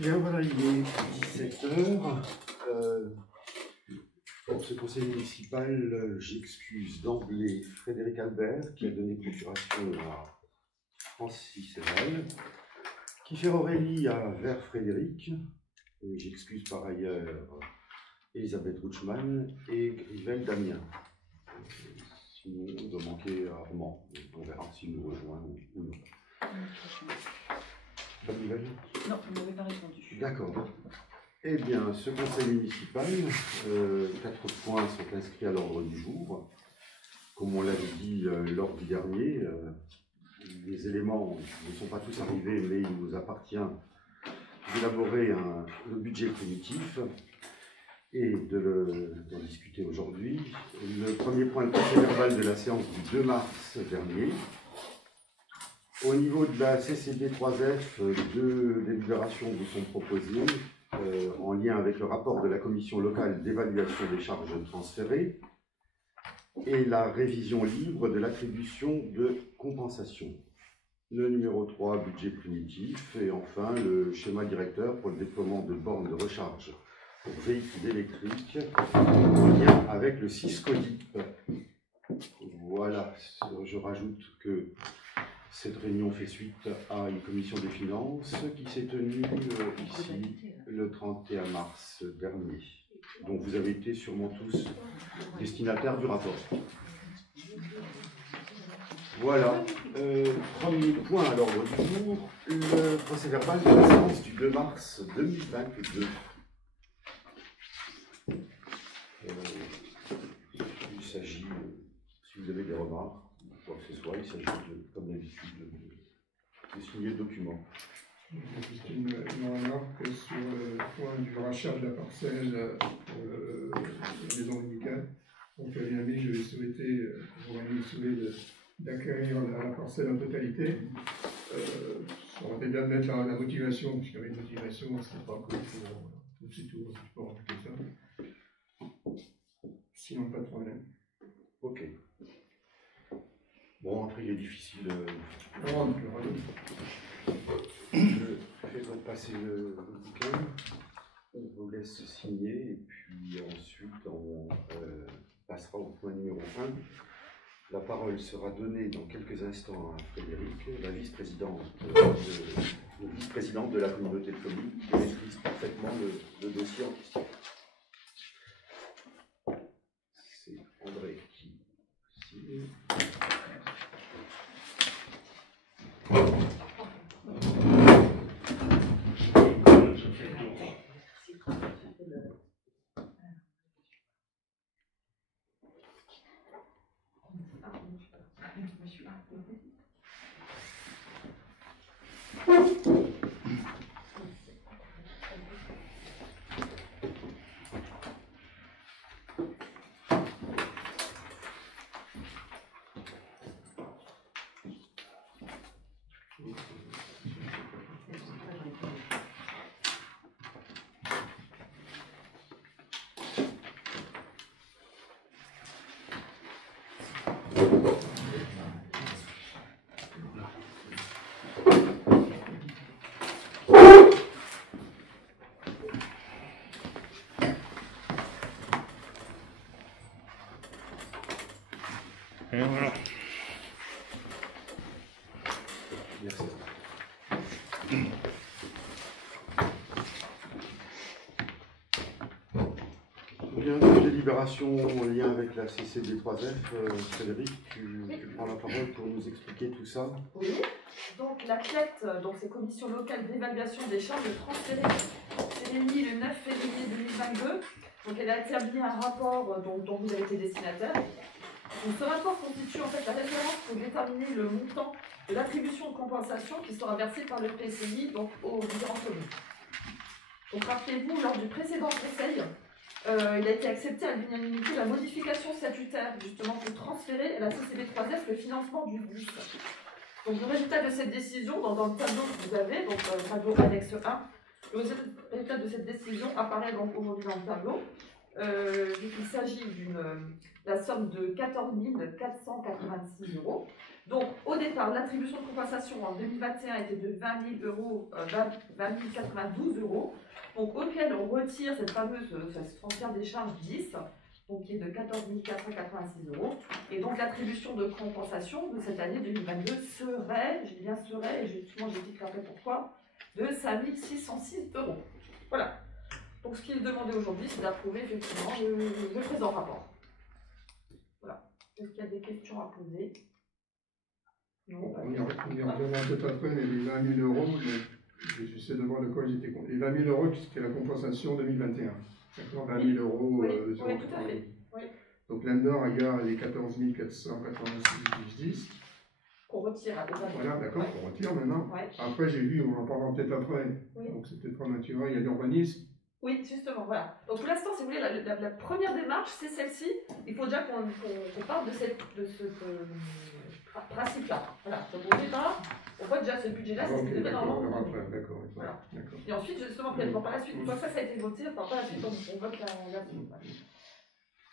Bien, voilà, il est 17h. Pour ce conseil municipal, j'excuse d'emblée Frédéric Albert, qui a donné procuration à Francis Eval, qui fait Aurélie à Vert Frédéric, et j'excuse par ailleurs Elisabeth Rutschmann et Grivel Damien. Sinon, on doit manquer Armand. On verra s'il nous rejoint ou non. Pas de nouvelles ? Non, vous n'avez pas répondu. D'accord. Eh bien, ce conseil municipal, 4 points sont inscrits à l'ordre du jour. Comme on l'avait dit lors du dernier, les éléments ne sont pas tous arrivés, mais il nous appartient d'élaborer le budget primitif et d'en discuter aujourd'hui. Le premier point, le procès verbal de la séance du 2 mars dernier. Au niveau de la CCD 3F, 2 délibérations vous sont proposées en lien avec le rapport de la commission locale d'évaluation des charges transférées et la révision libre de l'attribution de compensation. Le numéro 3, budget primitif, et enfin le schéma directeur pour le déploiement de bornes de recharge pour véhicules électriques en lien avec le SISCODIP. Voilà, je rajoute que cette réunion fait suite à une commission des finances qui s'est tenue ici le 31 mars dernier. Donc vous avez été sûrement tous destinataires du rapport. Voilà, premier point à l'ordre du jour, le procès verbal de la séance du 2 mars 2022. Il s'agit, si vous avez des remarques, quoi que ce soit, il s'agit, comme d'habitude, de signer le document. Juste une remarque sur le point du rachat de la parcelle pour la maison médicale. Donc, à l'ami, je vais souhaiter, vous souhaiter d'acquérir la parcelle en totalité. Ça aurait été bien de mettre la motivation, puisqu'il y avait une motivation, ce n'est pas encore pour c'est tout, je peux rajouter ça. Sinon, pas de problème. Ok. Bon, après, il est difficile. Je fais donc passer le bouquin. On vous laisse signer et puis ensuite on passera au point numéro 1. La parole sera donnée dans quelques instants à Frédéric, la vice-présidente de la communauté de communes, qui maîtrise parfaitement le dossier en question. C'est André qui signe. Et voilà. Merci. Bien, une délibération en lien avec la CCD 3F. Frédéric, tu prends la parole pour nous expliquer tout ça. Oui, donc la CLET, donc c'est Commission locale d'évaluation des charges transférées, s'est réunie le 9 février 2022. Donc elle a établi un rapport dont vous avez été destinataire. Donc, ce rapport constitue en fait la référence pour déterminer le montant de l'attribution de compensation qui sera versée par le PCI donc, aux différentes communes. Donc rappelez-vous, lors du précédent conseil, il a été accepté à l'unanimité la modification statutaire justement pour transférer à la CCD 3F le financement du bus. Donc le résultat de cette décision, dans le tableau que vous avez, donc le tableau annexe 1, le résultat de cette décision apparaît donc aujourd'hui dans le tableau. vu qu'il s'agit la somme de 14 486 euros. Donc, au départ, l'attribution de compensation en 2021 était de 20 092 euros, donc auquel on retire cette fameuse transfert des charges 10, donc qui est de 14 486 euros. Et donc, l'attribution de compensation de cette année 2022 serait, j'ai bien serait, et justement j'explique après pourquoi, de 5 606 euros. Voilà. Donc, ce qui est demandé aujourd'hui, c'est d'approuver effectivement le présent rapport. Voilà. Est-ce qu'il y a des questions à poser? Non, On y reviendra peut-être après, mais les 20 000 euros, j'essaie de voir de quoi ils étaient comptés. Les 20 000 euros, c'était la compensation 2021. D'accord, 20 000 euros. Oui, oui, tout à fait. Oui. Donc là-dedans, il y a les 14 486 10. Qu'on retire à l'autre. Voilà, d'accord, Ouais. on retire maintenant. Ouais. Après, j'ai vu, on en parlera peut-être après. Oui. Donc c'est peut-être prématuré, il y a l'urbanisme. Oui, justement, voilà. Donc pour l'instant, si vous voulez, la première démarche, c'est celle-ci. Il faut déjà qu'on parte de ce principe-là. Voilà. Donc au départ, on voit déjà ce budget-là, c'est ce que devait normalement. D'accord. Voilà. Et ensuite, justement, par la suite, une fois que ça a été voté, par la suite, on vote la suite.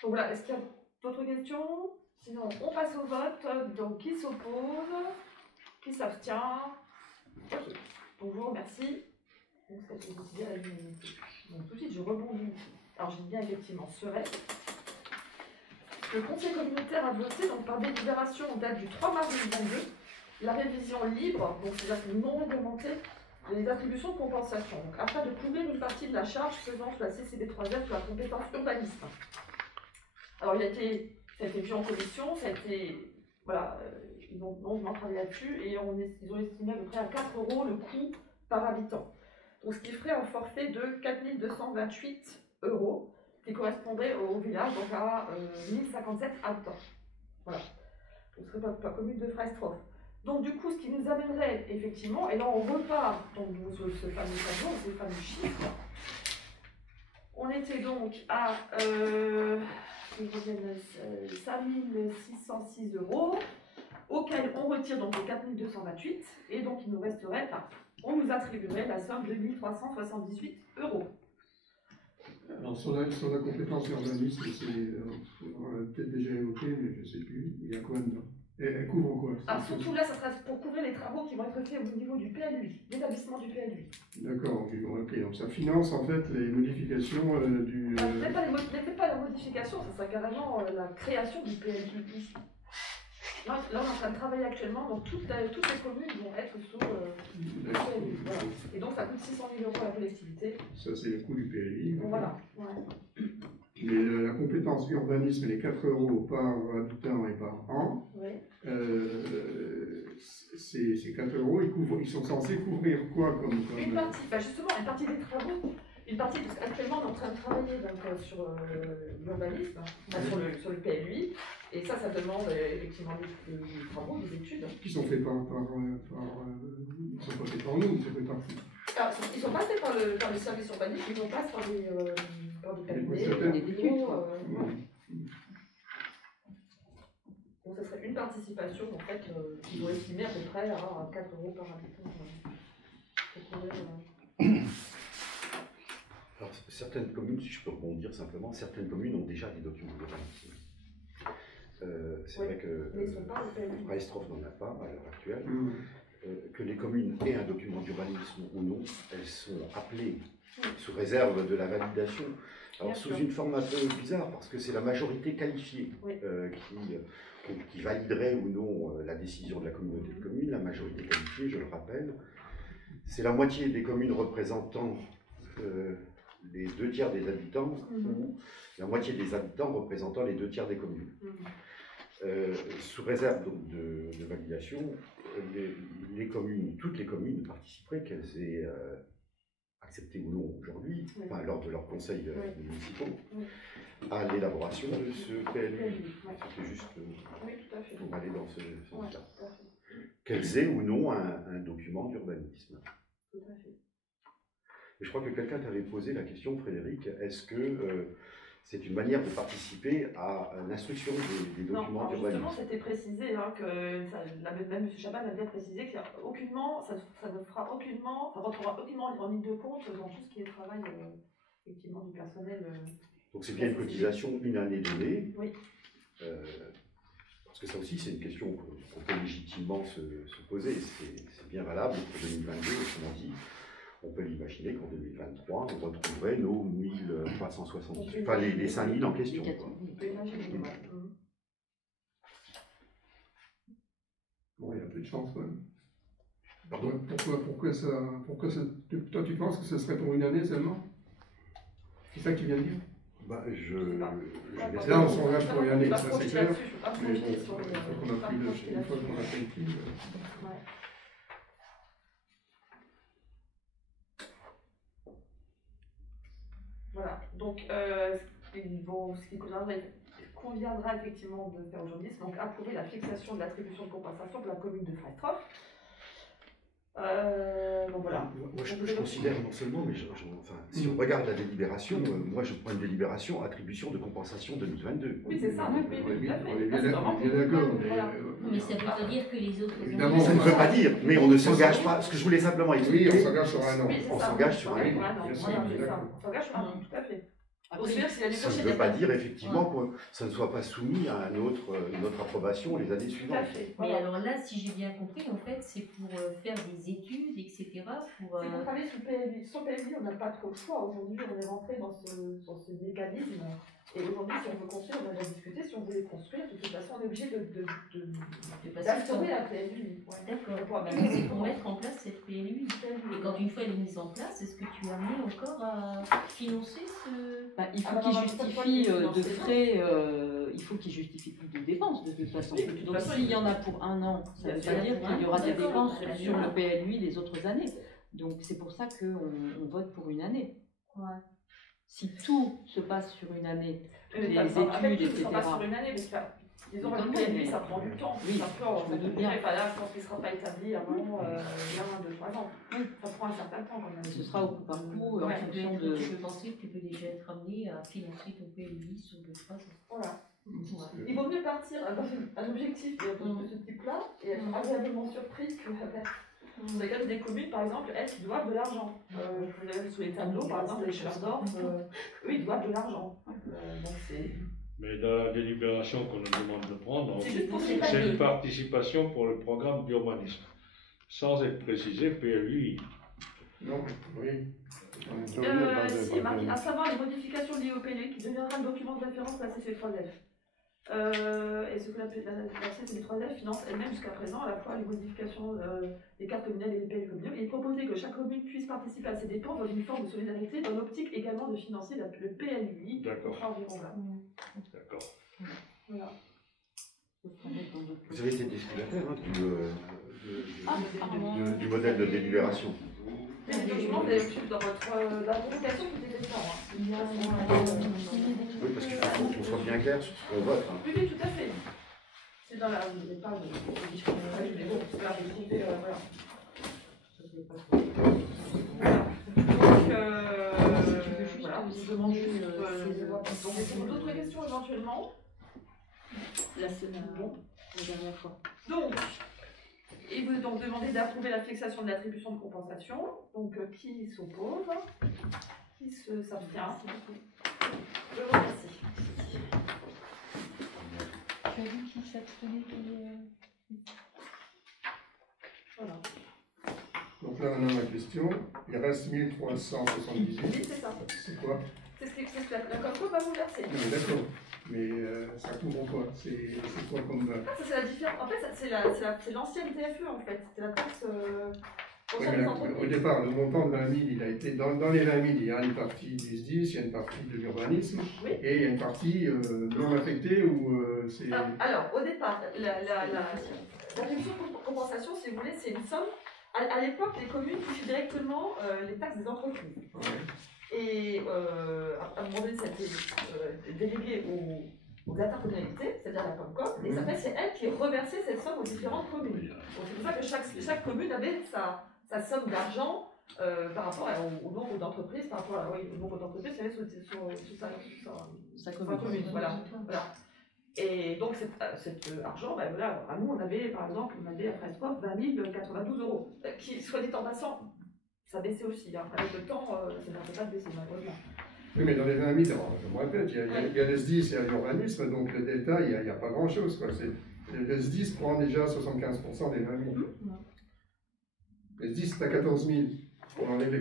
Donc voilà, est-ce qu'il y a d'autres questions? Sinon, on passe au vote. Donc, qui s'oppose? Qui s'abstient? Ok. Bonjour, merci. Donc, ça a été décidé à l'unanimité. Donc, tout de suite, je rebondis. Alors, j'ai bien effectivement serait. Le Conseil communautaire a voté, donc par délibération en date du 3 mars 2022, la révision libre, donc c'est-à-dire non réglementée, des attributions de compensation, donc, afin de couvrir une partie de la charge faisant sous la CCB3F sur la compétence urbanisme. Alors, ça a été vu en commission, ça a été, voilà, ils ont longuement travaillé là-dessus, et ils ont estimé à peu près à 4 € le coût par habitant. Donc, ce qui ferait un forfait de 4 228 €, qui correspondrait au village, donc à 1057 habitants. Voilà. Donc, ce serait pas commune de Freistroff. Donc, du coup, ce qui nous amènerait effectivement, et là on repart donc, sur ce fameux tableau, ces fameux chiffres. On était donc à 5 606 €, auquel on retire donc les 4 228, et donc il nous resterait, enfin, on nous attribuerait la somme de 1 378 €. Alors sur la compétence urbanisme, on l'a peut-être déjà évoqué, mais je ne sais plus, il y a quoi dedans? Elle couvre quoi? Alors surtout là, ça sera pour couvrir les travaux qui vont être faits au niveau du PLUI, l'établissement du PLUI. D'accord, ok, donc ça finance en fait les modifications du... Peut-être pas la modification, ça sera carrément la création du PLUI. Là, on est en train de travailler actuellement, donc toutes les communes vont être sous le PLUI. Voilà. Et donc ça coûte 600 000 € à la collectivité. Ça c'est le coût du PLUI. Voilà. Ouais. Mais la compétence urbanisme, les 4 € par habitant et par an, oui. Ces 4 €, ils sont censés couvrir quoi comme... Une partie, justement, une partie des travaux. Une partie, parce qu'actuellement on est en train de travailler donc, sur l'urbanisme, sur le PLUI, et ça demande effectivement des travaux, des études. Qui sont faits ils sont pas faits par nous, ils sont faits par qui? Alors, ils sont pas faits par le service urbanisme, ils vont passer par des cabinets, des bureaux. Donc ça serait une participation en fait, qu'ils vont estimer à peu près à 4 € par habitant. Alors, certaines communes, si je peux rebondir simplement, certaines communes ont déjà des documents d'urbanisme. C'est vrai que Freistroff n'en a pas à l'heure actuelle. Que les communes aient un document d'urbanisme ou non, elles sont appelées sous réserve de la validation. Alors sous une forme un peu bizarre, parce que c'est la majorité qualifiée qui validerait ou non la décision de la communauté de communes. La majorité qualifiée, je le rappelle, c'est la moitié des communes représentant les 2 tiers des habitants, ou la moitié des habitants représentant les 2 tiers des communes. Sous réserve donc de validation, les communes, toutes les communes participeraient, qu'elles aient accepté ou non aujourd'hui, enfin, lors de leurs conseils municipaux, à l'élaboration de ce PLUI. C'était juste pour aller dans ce sens-là. Qu'elles aient ou non un document d'urbanisme. Tout à fait. Et je crois que quelqu'un t'avait posé la question, Frédéric, est-ce que c'est une manière de participer à l'instruction des documents d'urbanisme? Justement, c'était précisé, que même M. Chaban avait précisé que ça ne rentrera aucunement en ligne de compte dans tout ce qui est travail effectivement, du personnel Donc c'est bien une cotisation une année donnée. Oui. Parce que ça aussi, c'est une question qu'on peut légitimement se poser. C'est bien valable pour 2022, autrement dit. On peut l'imaginer qu'en 2023, on retrouverait nos 1378, enfin les 5000 en question. Bon, il y a peu de chance quand même. Pardon ? Toi, tu penses que ce serait pour une année seulement? C'est ça que tu viens de dire? Bah, Là, on s'engage pour une année, ça c'est clair. Mais Mais bon, une fois qu'on a pris le film. Voilà, donc ce qui conviendra effectivement de faire aujourd'hui, c'est donc approuver la fixation de l'attribution de compensation pour la commune de Freistrop. Donc voilà. Moi, je considère non seulement, mais si on regarde la délibération, moi je prends une délibération attribution de compensation 2022. Oui, c'est ça, On est bien d'accord, Mais ça ne veut pas dire que les autres... Évidemment, ça ne veut pas dire, mais on ne s'engage pas. Ce que je voulais simplement expliquer. Oui, on s'engage sur un an. On s'engage sur un an. On s'engage sur un an, tout à fait. Ça ne veut pas dire effectivement que ça ne soit pas soumis à notre approbation les années suivantes. Mais alors là, si j'ai bien compris, en fait, c'est pour faire des études, etc. Pour travailler sur PLU. Sur PLU, on n'a pas trop le choix. Aujourd'hui, on est rentré dans ce mécanisme. Et aujourd'hui, si on veut construire, on a déjà discuté, si on voulait construire, de toute façon, on est obligé d'instaurer la PLU. D'accord. C'est pour mettre en place cette PLU. Et quand une fois elle est mise en place, est-ce que tu es amené encore à financer ce... Il faut qu'il justifie de frais, il faut qu'il justifie plus de dépenses de toute façon. Donc s'il y en a pour un an, ça ne veut pas dire qu'il y aura des dépenses sur le PLUI les autres années. Donc c'est pour ça qu'on vote pour une année. Ouais. Si tout se passe sur une année, les études, etc. Ça passe sur une année, mais disons le PLU, ça prend du temps. Oui, je me doute bien. Là, je pense qu'il ne sera pas établi avant bien 2-3 ans. Ça prend un certain temps quand même. Ce sera au coup par coup en fonction de... Je pensais que tu peux déjà être amené à financer ton PLU sur 2-3 ans. Voilà. Il vaut mieux partir dans un objectif de ce type-là et être agréablement surprise que vous avez des communes, par exemple, elles qui doivent de l'argent. Vous avez sous les tableaux, par exemple, les Schwarzendorf, eux, ils doivent de l'argent. Mais dans la délibération qu'on nous demande de prendre, c'est une participation pour le programme d'urbanisme. Sans être précisé, PLUI. Non, oui. C'est marqué, à savoir les modifications liées au PLU qui deviendra le document de référence de la CC3F. Et ce que la CC3F finance elle-même jusqu'à présent, à la fois les modifications des cartes communales et des PLU communaux. Il est proposé que chaque commune puisse participer à ces dépenses dans une forme de solidarité, dans l'optique également de financer le PLUI. D'accord. D'accord. Voilà. Vous avez été destinataire du modèle de délibération. Mais les documents, vous avez reçu dans la convocation qui était dedans. Oui, parce qu'il faut qu'on soit bien clair sur ce qu'on vote. Oui, tout à fait. C'est dans la. Vous n'avez pas de discussion, mais bon, c'est là, j'ai trouvé. Voilà. Donc, voilà, vous demandez. Donc, d'autres questions éventuellement? La semaine, la dernière fois. Donc, il vous est donc demandé d'approuver la fixation de l'attribution de compensation. Donc, qui s'oppose? Qui s'abstient? Je vous remercie. Tu as vu qui s'abstenait? Voilà. Donc là, maintenant, ma question, il reste 1378. Oui, c'est ça. C'est quoi? C'est ce que la Comco va vous verser. Oui, d'accord. Mais ça couvre quoi? C'est quoi comme... Ça, c'est la différence. En fait, c'est l'ancienne TFE, en fait. C'est la taxe... Oui, mais au départ, le montant de 20 000, il a été... Dans les 20 000, il y a une partie du SDIS, il y a une partie de l'urbanisme, oui. Et il y a une partie non affectée où c'est... Alors, au départ, l'attribution de compensation, si vous voulez, c'est une somme. À l'époque, les communes touchaient directement les taxes des entreprises. Ouais. Et à un moment donné, ça a été délégué aux intercommunalités, c'est-à-dire la Comcom, et ça fait c'est elle qui reversait cette somme aux différentes communes. Donc c'est pour ça que chaque commune avait sa somme d'argent par rapport au nombre d'entreprises, par rapport au nombre d'entreprises qu'il y avait sur sa commune. Voilà. Et donc cet argent, ben voilà, à nous on avait par exemple, à Freistrop 20 092 €, qui soit dit en passant, ça baissait aussi, hein. Avec le temps, ça n'arrêtait pas de baisser malheureusement. Oui, mais dans les 20 000, alors, je me répète, il y a le SDIS et l'urbanisme, donc le delta, il n'y a pas grand-chose. Le SDIS prend déjà 75% des 20 000. Le SDIS, c'est à 14 000. On enlève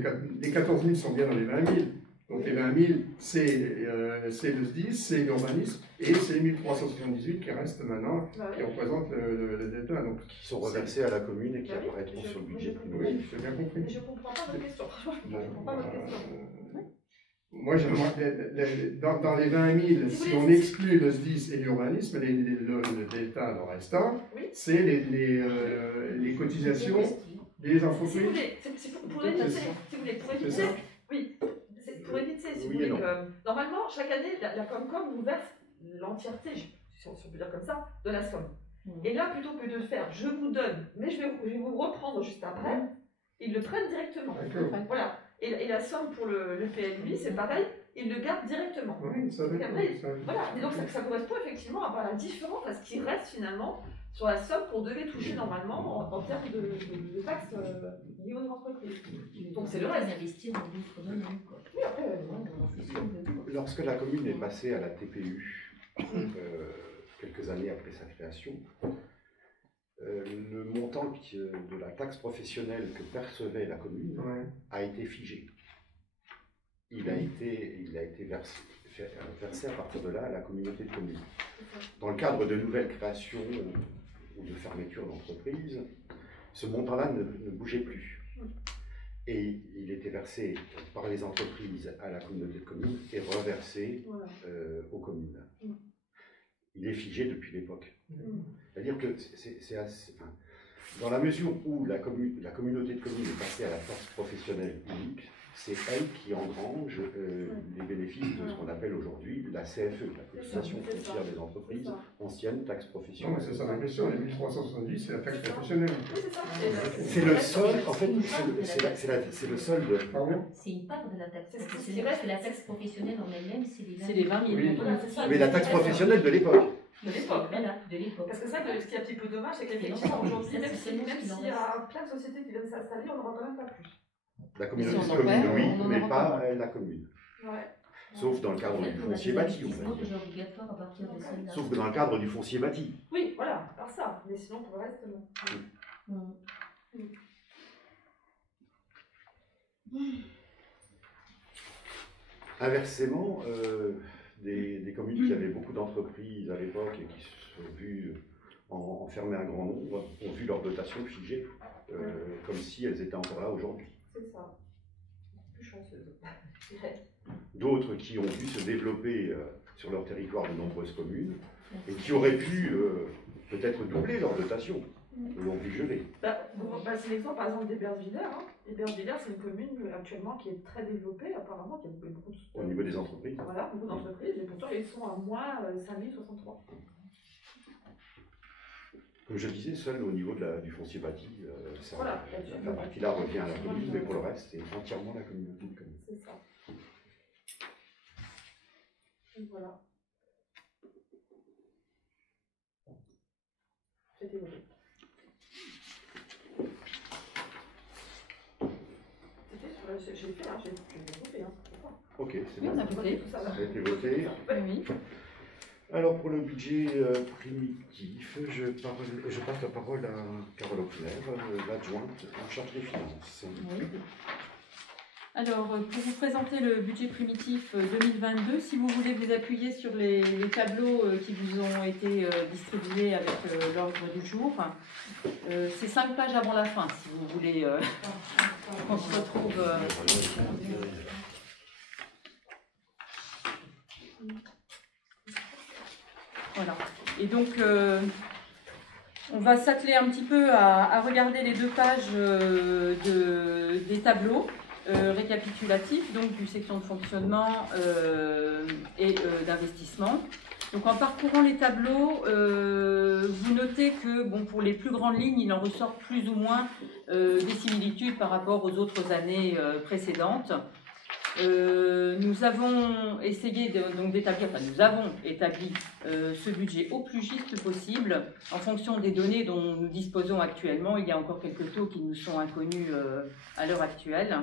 les 14 000 sont bien dans les 20 000. Donc les 20 000, c'est le SDIS, c'est l'urbanisme, et c'est les 1378 qui restent maintenant, qui représentent le delta. Donc, Qui sont reversés à la commune et qui apparaîtront sur le budget primaire. oui, j'ai bien compris. Mais je ne comprends pas votre question. Je ne comprends pas votre question. Moi, dans les 20 000, si on exclut le SDIS et l'urbanisme, le delta, le restant, c'est les cotisations des entreprises. Si vous voulez, pour éviter, oui, pour éviter, si vous voulez, que normalement, chaque année, la Comcom nous verse l'entièreté, si on peut dire comme ça, de la somme. Et là, plutôt que de faire, je vous donne, mais je vais vous reprendre juste après, ils le prennent directement. Voilà. Et la somme pour le PLUI, c'est pareil, ils le gardent directement. Oui, ça va. Voilà. Et donc ça correspond effectivement à la différence, à ce qui reste finalement sur la somme qu'on devait toucher normalement en termes de taxes liées aux entreprises. Donc c'est le reste. Investir dans d'autres domaines, quoi. Oui, après, Lorsque la commune est passée à la TPU, quelques années après sa création, le montant de la taxe professionnelle que percevait la commune a été figé. Il a été versé à partir de là à la communauté de communes. Dans le cadre de nouvelles créations ou de fermetures d'entreprises, ce montant-là ne bougeait plus. Et il était versé par les entreprises à la communauté de communes et reversé aux communes. Il est figé depuis l'époque. C'est-à-dire que c'est assez... Enfin, dans la mesure où la communauté de communes est passée à la force professionnelle unique, c'est elle qui engrange les bénéfices de ce qu'on appelle aujourd'hui la CFE, la cotisation foncière des entreprises, ancienne taxe professionnelle. Non, c'est ça ma question, les 1370, c'est la taxe professionnelle. C'est le seul, en fait, c'est le seul de... C'est une part de la taxe professionnelle, parce que la taxe professionnelle en elle-même, c'est les 20 000. Oui. Mais la taxe professionnelle de l'époque. De l'époque. Voilà, de l'époque. Parce que ça, ce qui est un petit peu dommage, c'est qu'effectivement, aujourd'hui, même s'il y a plein de sociétés qui viennent s'installer, on n'aura quand même pas plus. La communauté de communes, oui, mais pas la commune. Ouais. Sauf dans le cadre du foncier bâti, on va dire. Obligatoire à partir de celle-là. Sauf que dans le cadre du foncier bâti. Oui, voilà, par ça. Mais sinon, pour le reste, non. Inversement, des communes qui avaient beaucoup d'entreprises à l'époque et qui se sont vues enfermer un grand nombre ont vu leur dotation figée, comme si elles étaient encore là aujourd'hui. C'est ça. Plus chanceuse. D'autres qui ont vu se développer sur leur territoire de nombreuses communes et qui auraient pu peut-être doubler leur dotation. L'ont vu geler. C'est l'exemple par exemple d'Hébervillers. Hébervillers, c'est une commune actuellement qui est très développée, apparemment, qui a beaucoup de... Au niveau des entreprises. Voilà, beaucoup d'entreprises, et pourtant ils sont à moins 5063. Comme je disais, seul au niveau du foncier bâti, voilà, la partie-là revient à la commune, mais pour le reste, c'est entièrement la communauté de communes. C'est ça. Donc voilà. C'était voté. J'ai fait, j'ai voté. Ok, c'est Oui, bon. on a voté. Ça a été voté. Oui. Alors pour le budget primitif, je passe la parole à Carole Auclair, l'adjointe en charge des finances. Oui. Alors, pour vous présenter le budget primitif 2022, si vous voulez vous appuyer sur les tableaux qui vous ont été distribués avec l'ordre du jour, c'est 5 pages avant la fin, si vous voulez qu'on se retrouve... Voilà. Et donc, on va s'atteler un petit peu à regarder les 2 pages des tableaux récapitulatifs, donc du section de fonctionnement et d'investissement. Donc, en parcourant les tableaux, vous notez que, bon, pour les plus grandes lignes, il en ressort plus ou moins des similitudes par rapport aux autres années précédentes. Nous avons essayé d'établir, nous avons établi ce budget au plus juste possible en fonction des données dont nous disposons actuellement. Il y a encore quelques taux qui nous sont inconnus à l'heure actuelle.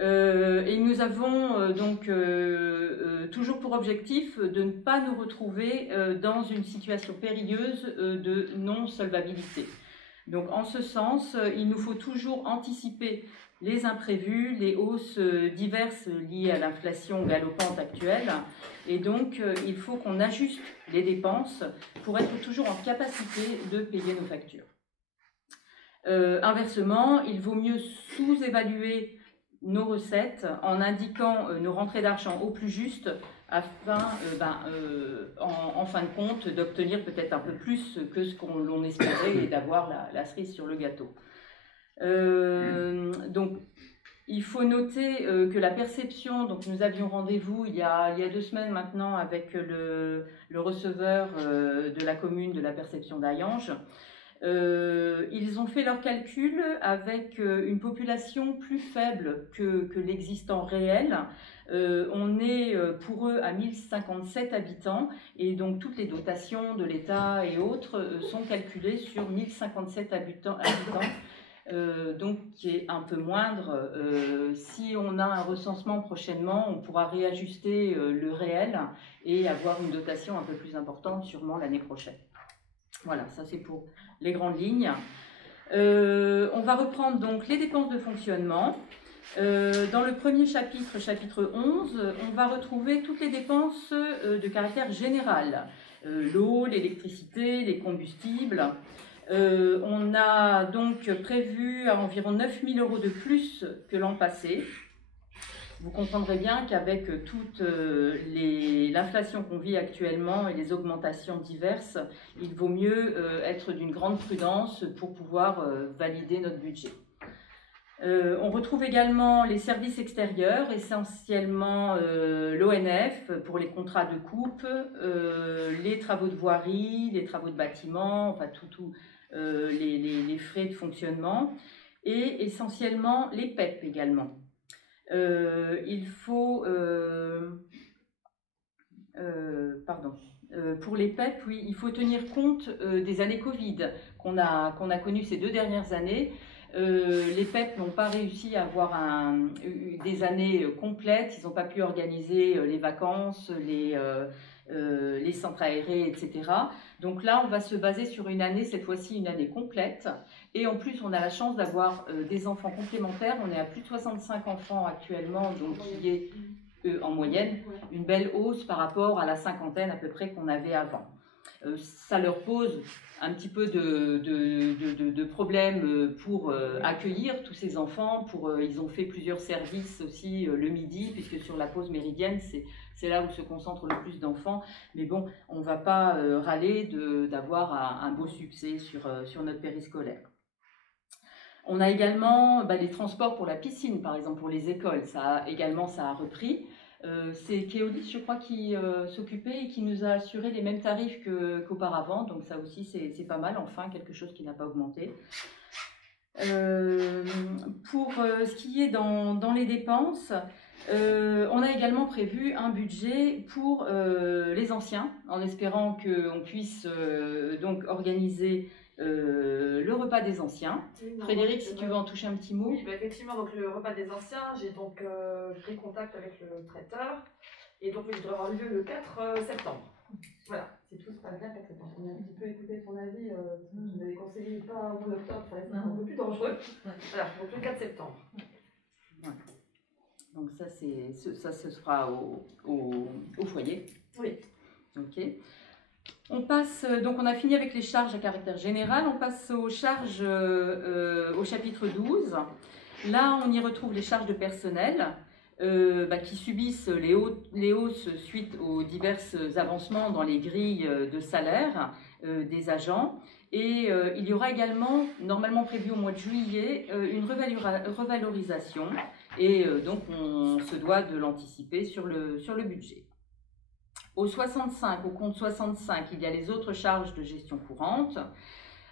Et nous avons donc toujours pour objectif de ne pas nous retrouver dans une situation périlleuse de non-solvabilité. Donc en ce sens, il nous faut toujours anticiper les imprévus, les hausses diverses liées à l'inflation galopante actuelle. Et donc, il faut qu'on ajuste les dépenses pour être toujours en capacité de payer nos factures. Inversement, il vaut mieux sous-évaluer nos recettes en indiquant nos rentrées d'argent au plus juste afin, en fin de compte, d'obtenir peut-être un peu plus que ce qu'on espérait et d'avoir la cerise sur le gâteau. Donc, il faut noter que la perception, donc nous avions rendez-vous il y a 2 semaines maintenant avec le receveur de la commune de la perception d'Hayange. Ils ont fait leurs calculs avec une population plus faible que l'existant réel. On est pour eux à 1057 habitants et donc toutes les dotations de l'État et autres sont calculées sur 1057 habitants. Donc qui est un peu moindre. Si on a un recensement prochainement, on pourra réajuster le réel et avoir une dotation un peu plus importante sûrement l'année prochaine. Voilà, ça c'est pour les grandes lignes. On va reprendre donc les dépenses de fonctionnement. Dans le premier chapitre, chapitre 11, on va retrouver toutes les dépenses de caractère général. L'eau, l'électricité, les combustibles. On a donc prévu à environ 9 000 € de plus que l'an passé. Vous comprendrez bien qu'avec toute l'inflation qu'on vit actuellement et les augmentations diverses, il vaut mieux être d'une grande prudence pour pouvoir valider notre budget. On retrouve également les services extérieurs, essentiellement l'ONF pour les contrats de coupe, les travaux de voirie, les travaux de bâtiment, enfin les frais de fonctionnement, et essentiellement les PEP également. Il faut... pour les PEP, oui, il faut tenir compte des années Covid qu'on a connues ces 2 dernières années. Les PEP n'ont pas réussi à avoir des années complètes, ils n'ont pas pu organiser les vacances, les centres aérés, etc. Donc là, on va se baser sur une année, cette fois-ci une année complète. Et en plus, on a la chance d'avoir des enfants complémentaires. On est à plus de 65 enfants actuellement, donc qui est en moyenne une belle hausse par rapport à la cinquantaine à peu près qu'on avait avant. Ça leur pose un petit peu de problèmes pour accueillir tous ces enfants. Ils ont fait plusieurs services aussi le midi, puisque sur la pause méridienne, c'est là où se concentrent le plus d'enfants. Mais bon, on ne va pas râler d'avoir un beau succès sur notre périscolaire. On a également les transports pour la piscine, par exemple, pour les écoles. Ça a repris. C'est Keolis, je crois, qui s'occupait et qui nous a assuré les mêmes tarifs qu'auparavant. Donc ça aussi, c'est pas mal. Enfin, quelque chose qui n'a pas augmenté. Pour ce qui est dans les dépenses, on a également prévu un budget pour les anciens, en espérant qu'on puisse donc organiser le repas des anciens. Oui, Frédéric, si tu veux en toucher un petit mot. Oui, effectivement, donc le repas des anciens, j'ai donc pris contact avec le traiteur et donc il devrait avoir lieu le 4 septembre. Voilà, si tout se passe bien, 4 septembre. On a un petit peu écouté ton avis, vous avez conseillé pas avant octobre, ça reste un peu plus dangereux. Voilà, donc le 4 septembre. Ouais. Donc ça, ce sera au foyer. Oui. Ok. On passe, donc on a fini avec les charges à caractère général, on passe aux charges au chapitre 12. Là, on y retrouve les charges de personnel qui subissent les hausses suite aux divers avancements dans les grilles de salaire des agents. Et il y aura également, normalement prévu au mois de juillet, une revalorisation. Et donc, on se doit de l'anticiper sur le budget. Au compte 65, il y a les autres charges de gestion courante.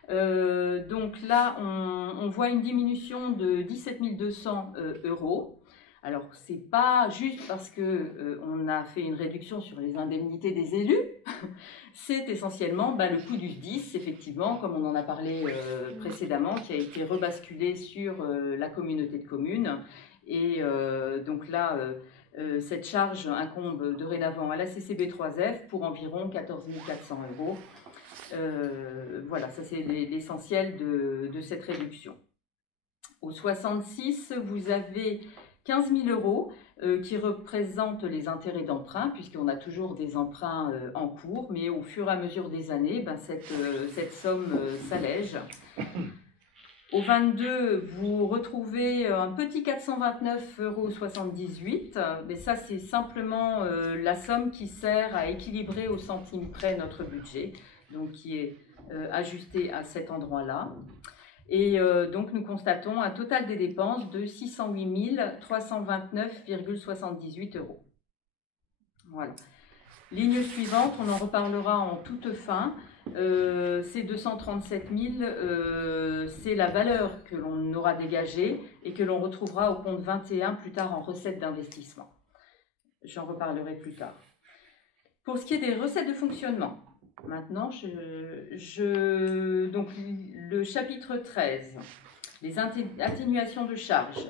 Donc là, on voit une diminution de 17 200 €. Alors, ce n'est pas juste parce qu'on a fait une réduction sur les indemnités des élus. C'est essentiellement le coût du SDIS, effectivement, comme on en a parlé précédemment, qui a été rebasculé sur la communauté de communes. Et donc là, cette charge incombe dorénavant à la CCB3F pour environ 14 400 €. Voilà, ça c'est l'essentiel de cette réduction. Au 66, vous avez 15 000 € qui représentent les intérêts d'emprunt, puisqu'on a toujours des emprunts en cours, mais au fur et à mesure des années, cette somme s'allège. Au 22, vous retrouvez un petit 429,78 €, mais ça c'est simplement la somme qui sert à équilibrer au centime près notre budget, donc qui est ajusté à cet endroit-là. Et donc nous constatons un total des dépenses de 608 329,78 €. Voilà. Ligne suivante, on en reparlera en toute fin. Ces 237 000, c'est la valeur que l'on aura dégagée et que l'on retrouvera au compte 21 plus tard en recettes d'investissement. J'en reparlerai plus tard. Pour ce qui est des recettes de fonctionnement, maintenant, donc le chapitre 13, les atténuations de charges.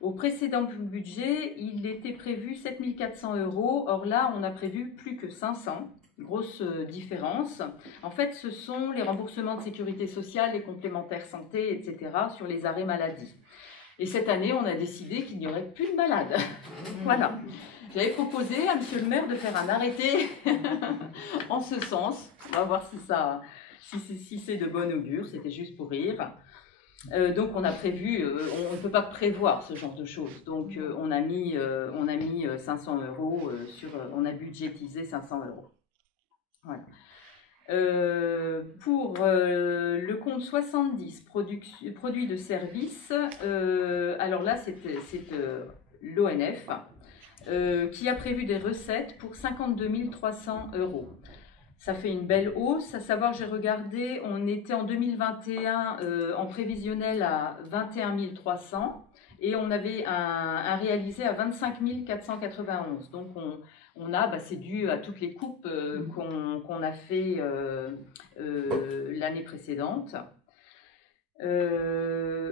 Au précédent budget, il était prévu 7 400 €. Or là, on a prévu plus que 500. Grosse différence. En fait, ce sont les remboursements de sécurité sociale, les complémentaires santé, etc. sur les arrêts maladie. Et cette année, on a décidé qu'il n'y aurait plus de malades. Voilà. J'avais proposé à monsieur le maire de faire un arrêté en ce sens. On va voir si c'est de bon augure. C'était juste pour rire. Donc on a prévu, on ne peut pas prévoir ce genre de choses. Donc on a mis 500 €, on a budgétisé 500 €. Voilà. Pour le compte 70, produits de services, alors là c'est l'ONF qui a prévu des recettes pour 52 300 €. Ça fait une belle hausse. À savoir, j'ai regardé, on était en 2021 en prévisionnel à 21 300 et on avait un réalisé à 25 491. Donc c'est dû à toutes les coupes qu'on a fait l'année précédente.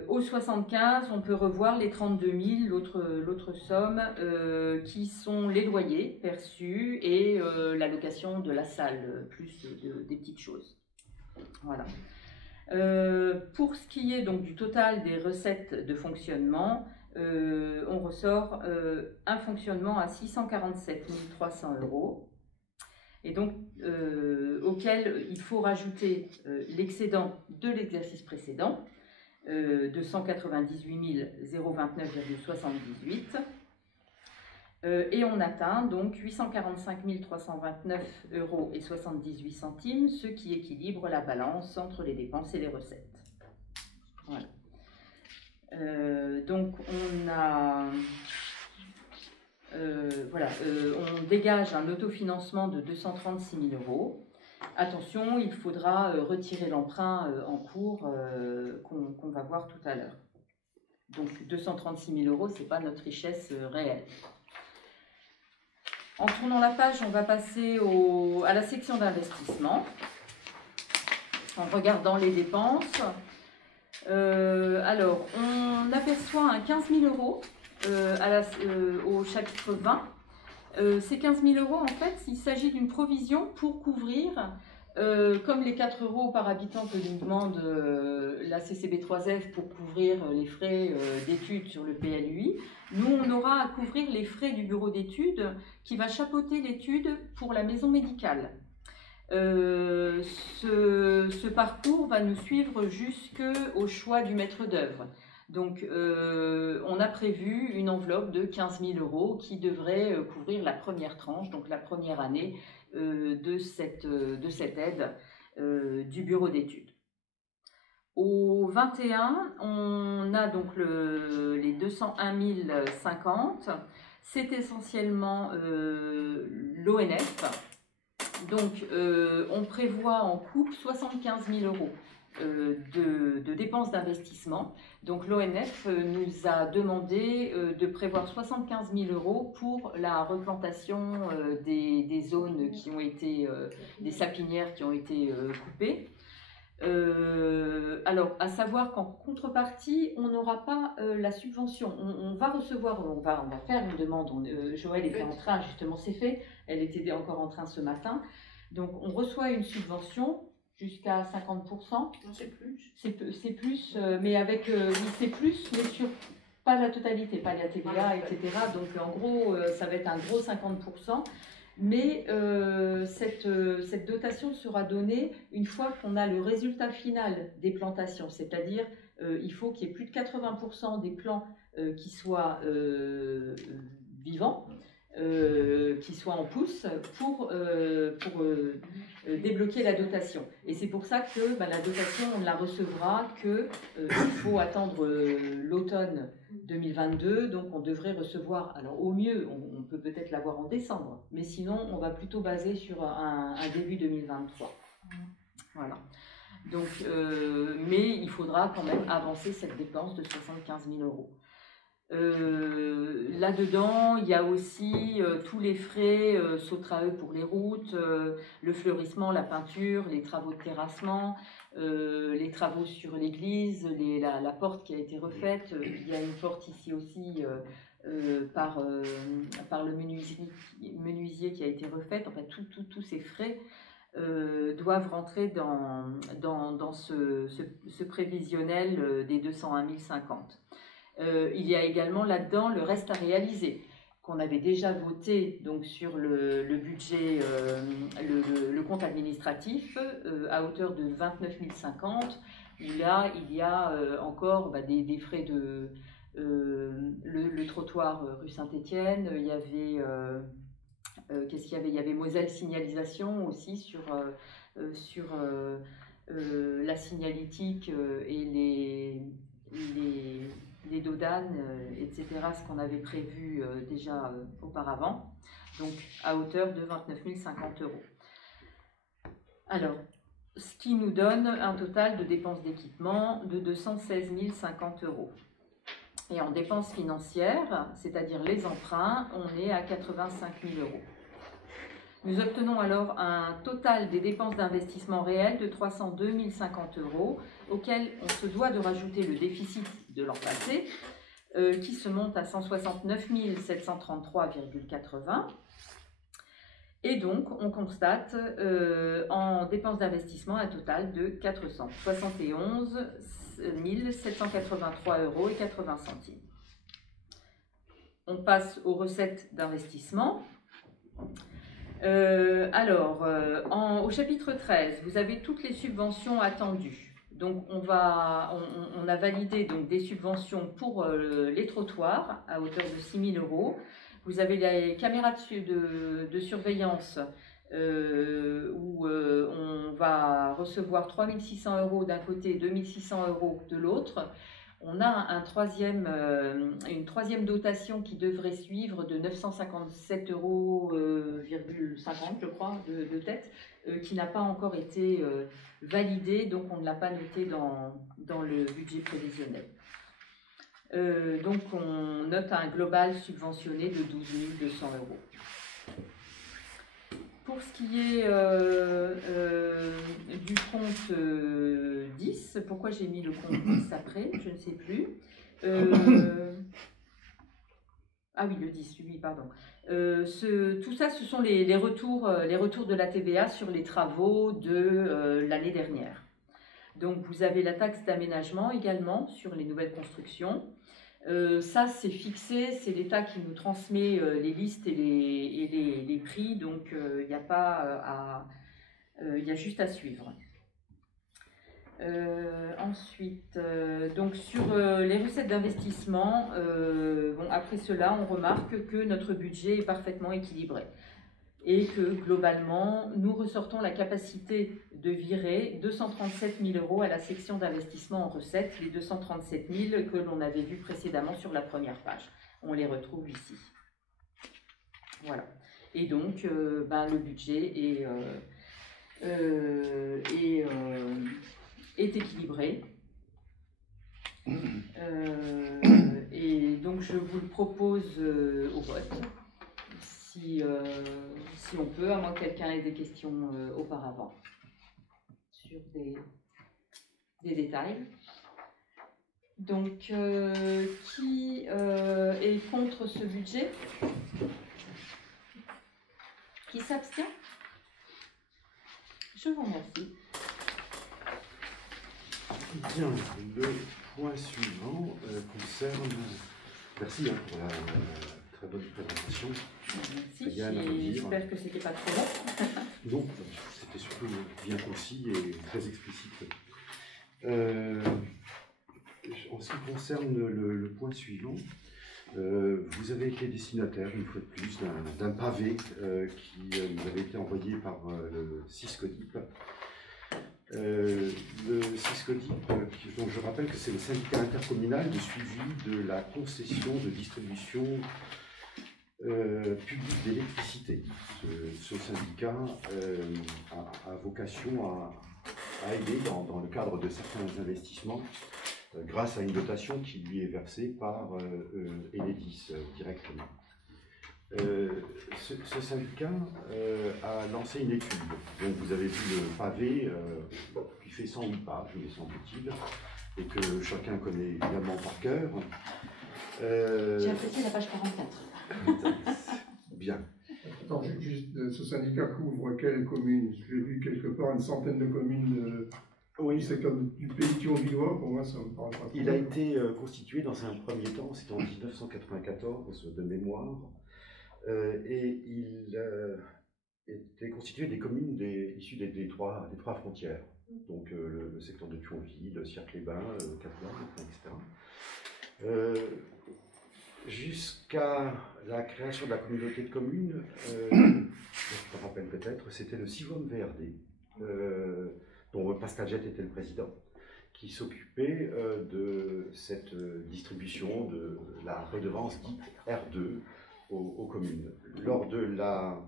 Au 75, on peut revoir les 32 000, l'autre somme, qui sont les loyers perçus et la location de la salle, plus des petites choses. Voilà. Pour ce qui est donc du total des recettes de fonctionnement, on ressort un fonctionnement à 647 300 €. Et donc, auquel il faut rajouter l'excédent de l'exercice précédent de 198 029,78 et on atteint donc 845 329,78 €, ce qui équilibre la balance entre les dépenses et les recettes. Voilà. Donc, on dégage un autofinancement de 236 000 €. Attention, il faudra retirer l'emprunt en cours qu'on va voir tout à l'heure. Donc 236 000 €, ce n'est pas notre richesse réelle. En tournant la page, on va passer à la section d'investissement. En regardant les dépenses, alors on aperçoit un 15 000 € au chapitre 20. Ces 15 000 € en fait, il s'agit d'une provision pour couvrir, comme les 4 € par habitant que nous demande la CCB3F pour couvrir les frais d'études sur le PLUI, nous on aura à couvrir les frais du bureau d'études qui va chapeauter l'étude pour la maison médicale. Ce parcours va nous suivre jusqu'au choix du maître d'œuvre. Donc, on a prévu une enveloppe de 15 000 € qui devrait couvrir la première tranche, donc la première année de cette aide du bureau d'études. Au 21, on a donc les 201 050. C'est essentiellement l'ONF. Donc, on prévoit en coupe 75 000 € de dépenses d'investissement. Donc l'ONF nous a demandé de prévoir 75 000 € pour la replantation des zones qui ont été, des sapinières qui ont été coupées. Alors, à savoir qu'en contrepartie, on n'aura pas la subvention. On va recevoir, on va faire une demande. Joël était en train, justement, c'est fait. Elle était encore en train ce matin. Donc, on reçoit une subvention jusqu'à 50%. Non, c'est plus. C'est plus, mais avec, c'est plus, mais sur pas la totalité, pas la TVA, etc. Donc, en gros, ça va être un gros 50%. Mais cette dotation sera donnée une fois qu'on a le résultat final des plantations, c'est-à-dire il faut qu'il y ait plus de 80% des plants qui soient vivants, qui soient en pousse pour débloquer la dotation. Et c'est pour ça que la dotation, on ne la recevra que il faut attendre l'automne 2022, donc on devrait recevoir, alors au mieux, on peut peut-être l'avoir en décembre, mais sinon on va plutôt baser sur un début 2023. Voilà. Donc, mais il faudra quand même avancer cette dépense de 75 000 euros. Là-dedans, il y a aussi tous les frais SOTRAE pour les routes, le fleurissement, la peinture, les travaux de terrassement, les travaux sur l'église, la porte qui a été refaite. Il y a une porte ici aussi par le menuisier qui a été refaite. Enfin, tous ces frais doivent rentrer dans ce prévisionnel des 201 050. Il y a également là-dedans le reste à réaliser qu'on avait déjà voté donc sur le budget, le compte administratif à hauteur de 29 050. Là, il y a encore des frais de le trottoir rue Saint-Étienne. Il y avait qu'est-ce qu'il y avait? Il y avait Moselle Signalisation aussi sur la signalétique et les dodanes, etc., ce qu'on avait prévu déjà auparavant, donc à hauteur de 29 050 euros. Alors, ce qui nous donne un total de dépenses d'équipement de 216 050 euros. Et en dépenses financières, c'est-à-dire les emprunts, on est à 85 000 euros. Nous obtenons alors un total des dépenses d'investissement réel de 302 050 euros, auquel on se doit de rajouter le déficit de l'an passé, qui se monte à 169 733,80. Et donc, on constate en dépenses d'investissement un total de 471 783,80 euros. On passe aux recettes d'investissement. Au chapitre 13, vous avez toutes les subventions attendues. Donc, on a validé donc, des subventions pour les trottoirs à hauteur de 6 000 euros. Vous avez les caméras de surveillance où on va recevoir 3 600 euros d'un côté, 2 600 euros de l'autre. On a une troisième dotation qui devrait suivre de 957,50 euros, je crois, de tête, qui n'a pas encore été validée, donc on ne l'a pas noté dans le budget prévisionnel. Donc on note un global subventionné de 12 200 euros. Pour ce qui est du compte 10, pourquoi j'ai mis le compte 10 après, je ne sais plus. Ah oui, le 10, oui, pardon. Tout ça, ce sont les retours de la TVA sur les travaux de l'année dernière. Donc vous avez la taxe d'aménagement également sur les nouvelles constructions. Ça, c'est fixé, c'est l'État qui nous transmet les listes et les prix, donc il n'y a pas il y a juste à suivre. Ensuite, donc sur les recettes d'investissement, après cela, on remarque que notre budget est parfaitement équilibré et que globalement, nous ressortons la capacité de virer 237 000 euros à la section d'investissement en recettes, les 237 000 que l'on avait vus précédemment sur la première page. On les retrouve ici. Voilà. Et donc, le budget est équilibré. Et donc, je vous le propose au vote. Si on peut, à moins que quelqu'un ait des questions auparavant sur des des détails. Donc, qui est contre ce budget? Qui s'abstient? Je vous remercie. Bien, le point suivant concerne... Merci pour la très bonne présentation. Merci, Rien à redire. j'espère que c'était pas trop long. Non, c'était surtout bien concis et très explicite. En ce qui concerne le point suivant, vous avez été destinataire, une fois de plus, d'un pavé qui nous avait été envoyé par le CISCODIP. Le CISCODIP, dont je rappelle que c'est le syndicat intercommunal de suivi de la concession de distribution publique d'électricité. Ce syndicat a vocation à aider dans le cadre de certains investissements grâce à une dotation qui lui est versée par Enedis directement. Ce syndicat a lancé une étude. Donc vous avez vu le pavé qui fait 108 pages, me semble-t-il, et que chacun connaît évidemment par cœur. J'ai apprécié la page 44. Bien. Attends, juste, ce syndicat couvre quelles communes? J'ai vu quelque part une centaine de communes du secteur du pays thionvillois. Pour moi, ça me parle pas. Il a été constitué dans un premier temps, c'était en 1994 de mémoire, et il était constitué des communes issues des trois frontières, donc le secteur de Thionville, Cirque-les-Bains, Cap-Blanc, etc. Jusqu'à la création de la communauté de communes, je me rappelle peut-être, c'était le CIVOM VRD, dont Pascal Jette était le président, qui s'occupait de cette distribution de la redevance dite R2 aux communes. Lors de la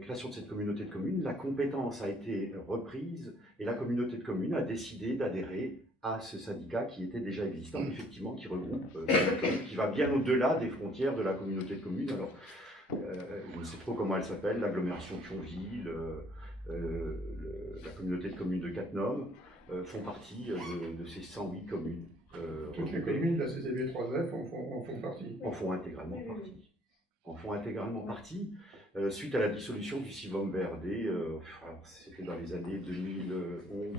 création de cette communauté de communes, la compétence a été reprise et la communauté de communes a décidé d'adhérer à ce syndicat qui était déjà existant, effectivement, qui regroupe, qui va bien au-delà des frontières de la communauté de communes. Alors, je ne sais trop comment elle s'appelle, l'agglomération de Thionville, la communauté de communes de Cattenom, font partie de ces 108 communes. Toutes les communes de la CCB3F en font partie. En font intégralement partie. En font intégralement partie. Suite à la dissolution du CIVOM VRD, c'était dans les années 2011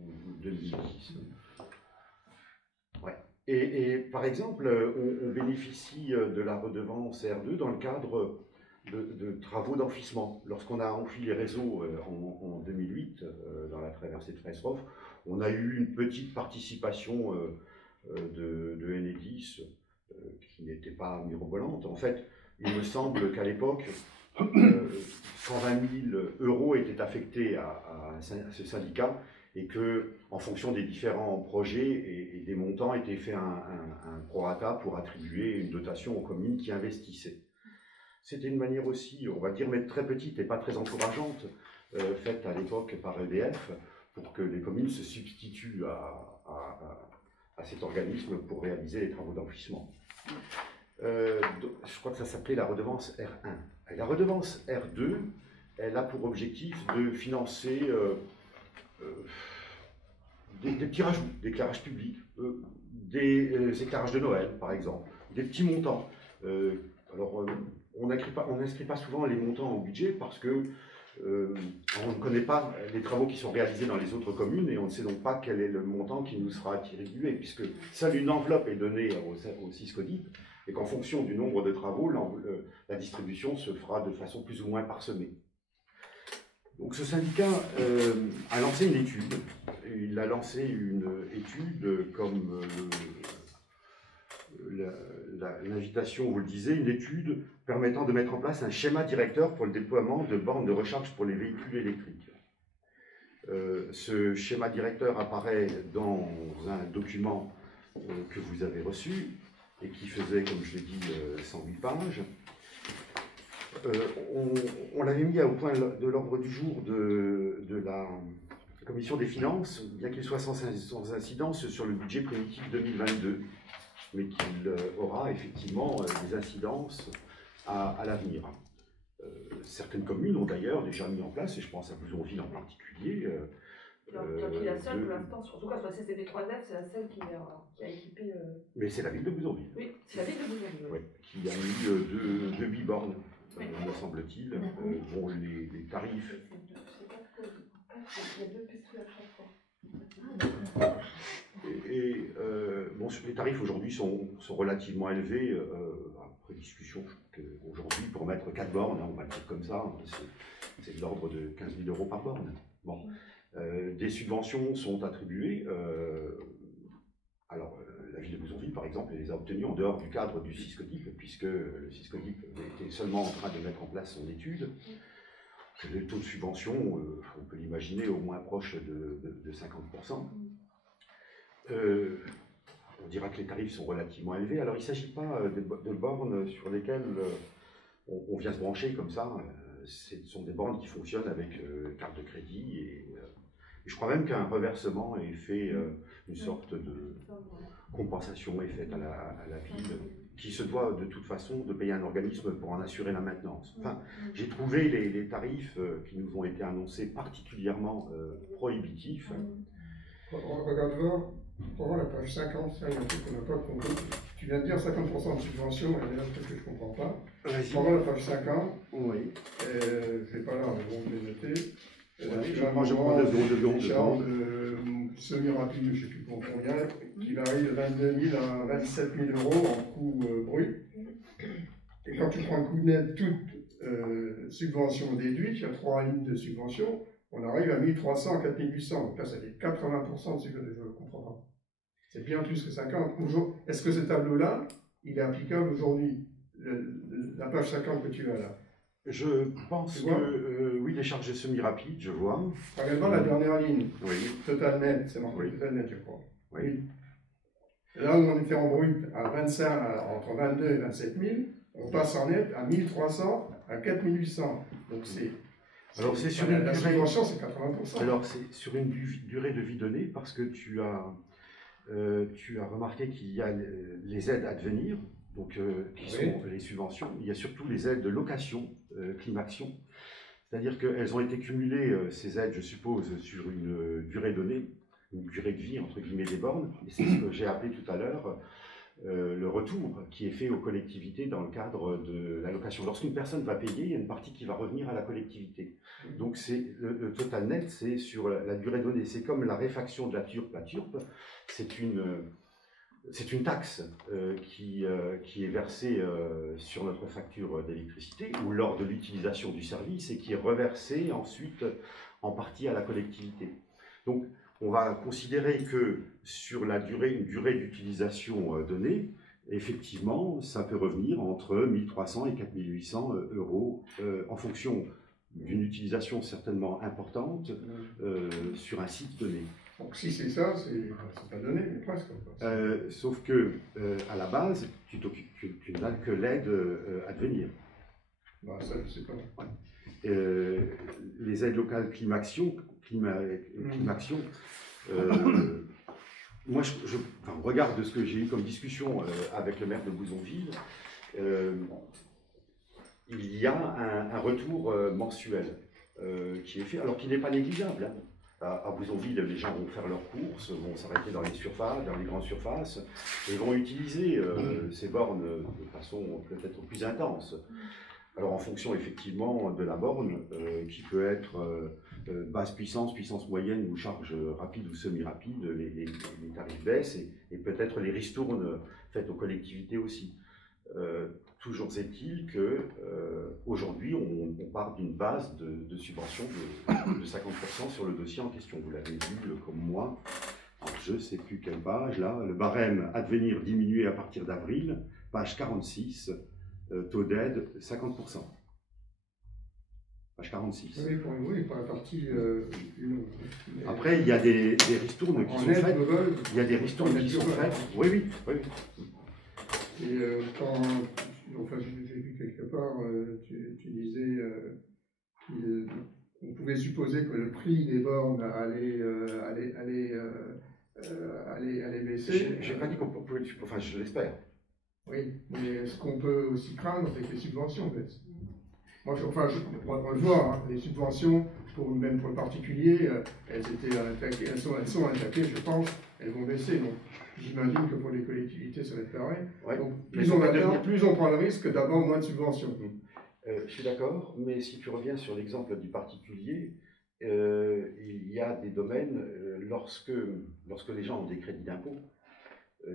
ou 2010. Ouais. Et par exemple, on bénéficie de la redevance R2 dans le cadre de travaux d'enfouissement. Lorsqu'on a enfoui les réseaux en 2008, dans la traversée de Fresroff, on a eu une petite participation de Enedis qui n'était pas mirobolante. En fait, il me semble qu'à l'époque, 120 000 € étaient affectés à ce syndicat et que, en fonction des différents projets et des montants, était fait un prorata pour attribuer une dotation aux communes qui investissaient. C'était une manière aussi, on va dire, mais très petite et pas très encourageante, faite à l'époque par EDF, pour que les communes se substituent à cet organisme pour réaliser les travaux d'enfouissement. Je crois que ça s'appelait la redevance R1. Et la redevance R2, elle a pour objectif de financer des petits rajouts, des éclairages publics, des éclairages de Noël, par exemple, des petits montants. Alors, on n'inscrit pas souvent les montants au budget parce que on ne connaît pas les travaux qui sont réalisés dans les autres communes et on ne sait donc pas quel est le montant qui nous sera attribué, puisque seule une enveloppe est donnée au CISCODIP et qu'en fonction du nombre de travaux, la distribution se fera de façon plus ou moins parsemée. Donc ce syndicat a lancé une étude. Il a lancé une étude comme l'invitation vous le disait, une étude permettant de mettre en place un schéma directeur pour le déploiement de bornes de recharge pour les véhicules électriques. Ce schéma directeur apparaît dans un document que vous avez reçu et qui faisait, comme je l'ai dit, 108 pages. On l'avait mis au point de l'ordre du jour de la Commission des finances, bien qu'il soit sans incidence sur le budget primitif 2022, mais qu'il aura effectivement des incidences à l'avenir. Certaines communes ont d'ailleurs déjà mis en place, et je pense à Bouzonville en particulier, Qui est la seule pour l'instant, en tout cas sur la CCD3F, c'est la seule qui a équipé. Mais c'est la ville de Bouzonville. Oui, c'est la ville de Bouzonville. Oui, qui a mis deux bibornes, Oui. me semble-t-il. Bon, les tarifs. Il y a 2 pistoles à chaque fois. Et bon, les tarifs aujourd'hui sont relativement élevés. Après discussion, je crois qu'aujourd'hui, pour mettre 4 bornes, on va le dire comme ça, c'est de l'ordre de 15 000 € par borne. Bon. Des subventions sont attribuées. Alors, la ville de Bouzonville, par exemple, les a obtenues en dehors du cadre du SISCODIP, puisque le SISCODIP était seulement en train de mettre en place son étude. Le taux de subvention, on peut l'imaginer, au moins proche de 50%. On dira que les tarifs sont relativement élevés. Alors, il ne s'agit pas de bornes sur lesquelles on vient se brancher comme ça. Ce sont des bornes qui fonctionnent avec carte de crédit. Et je crois même qu'un reversement est fait, une sorte de compensation est faite à la ville, qui se doit de toute façon de payer un organisme pour en assurer la maintenance. Enfin, j'ai trouvé les tarifs qui nous ont été annoncés particulièrement prohibitifs. Regarde voir, pour la page 50, ça, il y a un truc qu'on n'a pas compris. Tu viens de dire 50% de subvention, et là, c'est ce que je ne comprends pas. Pendant la page 50, oui. C'est pas là, mais bon, je l'ai noté. Je prends 2 secondes. Semi-rapide, je ne sais plus combien, qui varie de 22 000 à 27 000 € en coût brut. Et quand tu prends le coût net, toute subvention déduite, il y a 3 lignes de subvention, on arrive à 1 300 à 4 800. Donc là, ça fait 80% de subvention. Je ne comprends pas. C'est bien plus que 50. Est-ce que ce tableau-là, il est applicable aujourd'hui? La page 50 que tu as là. Je pense que oui, les charges semi-rapides, je vois. Regarde la dernière ligne. Oui. Total net, c'est marqué Oui. total net, je crois. Oui. Là où on était en brut à 25, entre 22 et 27 000, on passe en net à 1 300 à 4 800. Donc c'est. Alors c'est sur la subvention, c'est 80%. Alors c'est sur une durée de vie donnée, parce que tu as remarqué qu'il y a les aides à devenir, donc qui sont les subventions. Il y a surtout les aides de location, Climaction. C'est-à-dire qu'elles ont été cumulées, ces aides, je suppose, sur une durée donnée, une durée de vie, entre guillemets, des bornes. Et c'est ce que j'ai appelé tout à l'heure le retour qui est fait aux collectivités dans le cadre de la location. Lorsqu'une personne va payer, il y a une partie qui va revenir à la collectivité. Donc c'est le total net, c'est sur la durée donnée. C'est comme la réfaction de la TURP. La TURP, c'est une taxe qui est versée sur notre facture d'électricité ou lors de l'utilisation du service et qui est reversée ensuite en partie à la collectivité. Donc on va considérer que sur une durée d'utilisation donnée, effectivement, ça peut revenir entre 1 300 et 4 800 € en fonction d'une utilisation certainement importante sur un site donné. Donc si c'est ça, c'est pas donné, mais presque. Sauf que à la base, tu n'as que l'aide à devenir. Bah, ça, je sais pas. Ouais. Les aides locales Climaction, moi je regarde ce que j'ai eu comme discussion avec le maire de Bouzonville. Il y a un retour mensuel qui est fait, alors qui n'est pas négligeable. Hein. À Bouzonville, les gens vont faire leurs courses, vont s'arrêter dans les surfaces, dans les grandes surfaces, et vont utiliser ces bornes de façon peut-être plus intense. Alors en fonction effectivement de la borne, qui peut être basse puissance, puissance moyenne ou charge rapide ou semi-rapide, les tarifs baissent et peut-être les ristournes faites aux collectivités aussi. Toujours est-il qu'aujourd'hui on part d'une base de subvention de 50% sur le dossier en question. Vous l'avez vu comme moi, alors, je ne sais plus quelle page là, le barème à devenir diminué à partir d'avril, page 46. Taux d'aide 50%. Page 46. Oui, pour la partie. Après, il y a des ristournes qui sont faites. Il y a des ristournes qui sont faites. Oui. Et quand. Enfin, j'ai vu quelque part, tu disais qu'on pouvait supposer que le prix des bornes allait baisser. Je n'ai pas dit qu'on pouvait. Enfin, je l'espère. Oui, mais ce qu'on peut aussi craindre, c'est les subventions, en fait. on le voit, hein, les subventions, même pour le particulier, elles sont attaquées, je pense, elles vont baisser. Donc, j'imagine que pour les collectivités, ça va être pareil. Ouais. Donc, plus on atteint, plus on prend le risque d'avoir moins de subventions. Je suis d'accord, mais si tu reviens sur l'exemple du particulier, il y a des domaines, lorsque les gens ont des crédits d'impôt,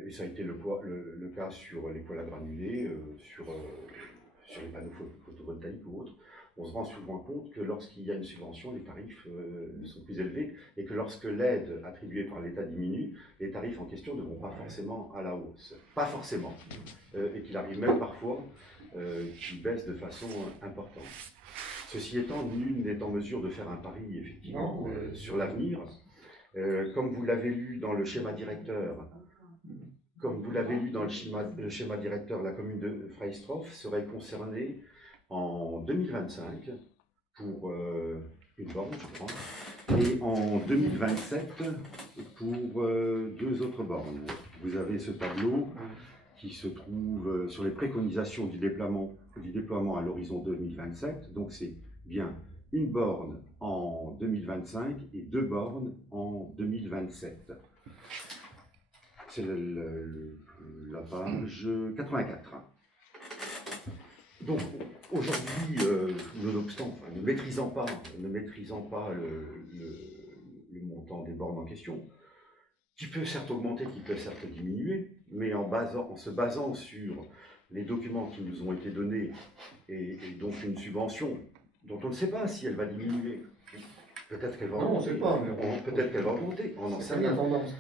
et ça a été le cas sur les cols à granulés, sur les panneaux photovoltaïques ou autres, on se rend souvent compte que lorsqu'il y a une subvention, les tarifs sont plus élevés et que lorsque l'aide attribuée par l'État diminue, les tarifs en question ne vont pas forcément à la hausse. Pas forcément. Et qu'il arrive même parfois qu'ils baissent de façon importante. Ceci étant, nul n'est en mesure de faire un pari, effectivement, sur l'avenir. Comme vous l'avez lu dans le schéma directeur, le schéma directeur, la commune de Freistroff serait concernée en 2025 pour une borne, je crois, et en 2027 pour 2 autres bornes. Vous avez ce tableau qui se trouve sur les préconisations du déploiement à l'horizon 2027. Donc c'est bien une borne en 2025 et 2 bornes en 2027. C'est la page 84. Donc aujourd'hui, nonobstant, ne maîtrisant pas le montant des bornes en question, qui peut certes augmenter, qui peut certes diminuer, mais en se basant sur les documents qui nous ont été donnés et donc une subvention dont on ne sait pas si elle va diminuer. Peut-être qu'elle va augmenter. Non, on ne sait pas. Peut-être qu'elle va augmenter, on n'en sait rien. Tendance,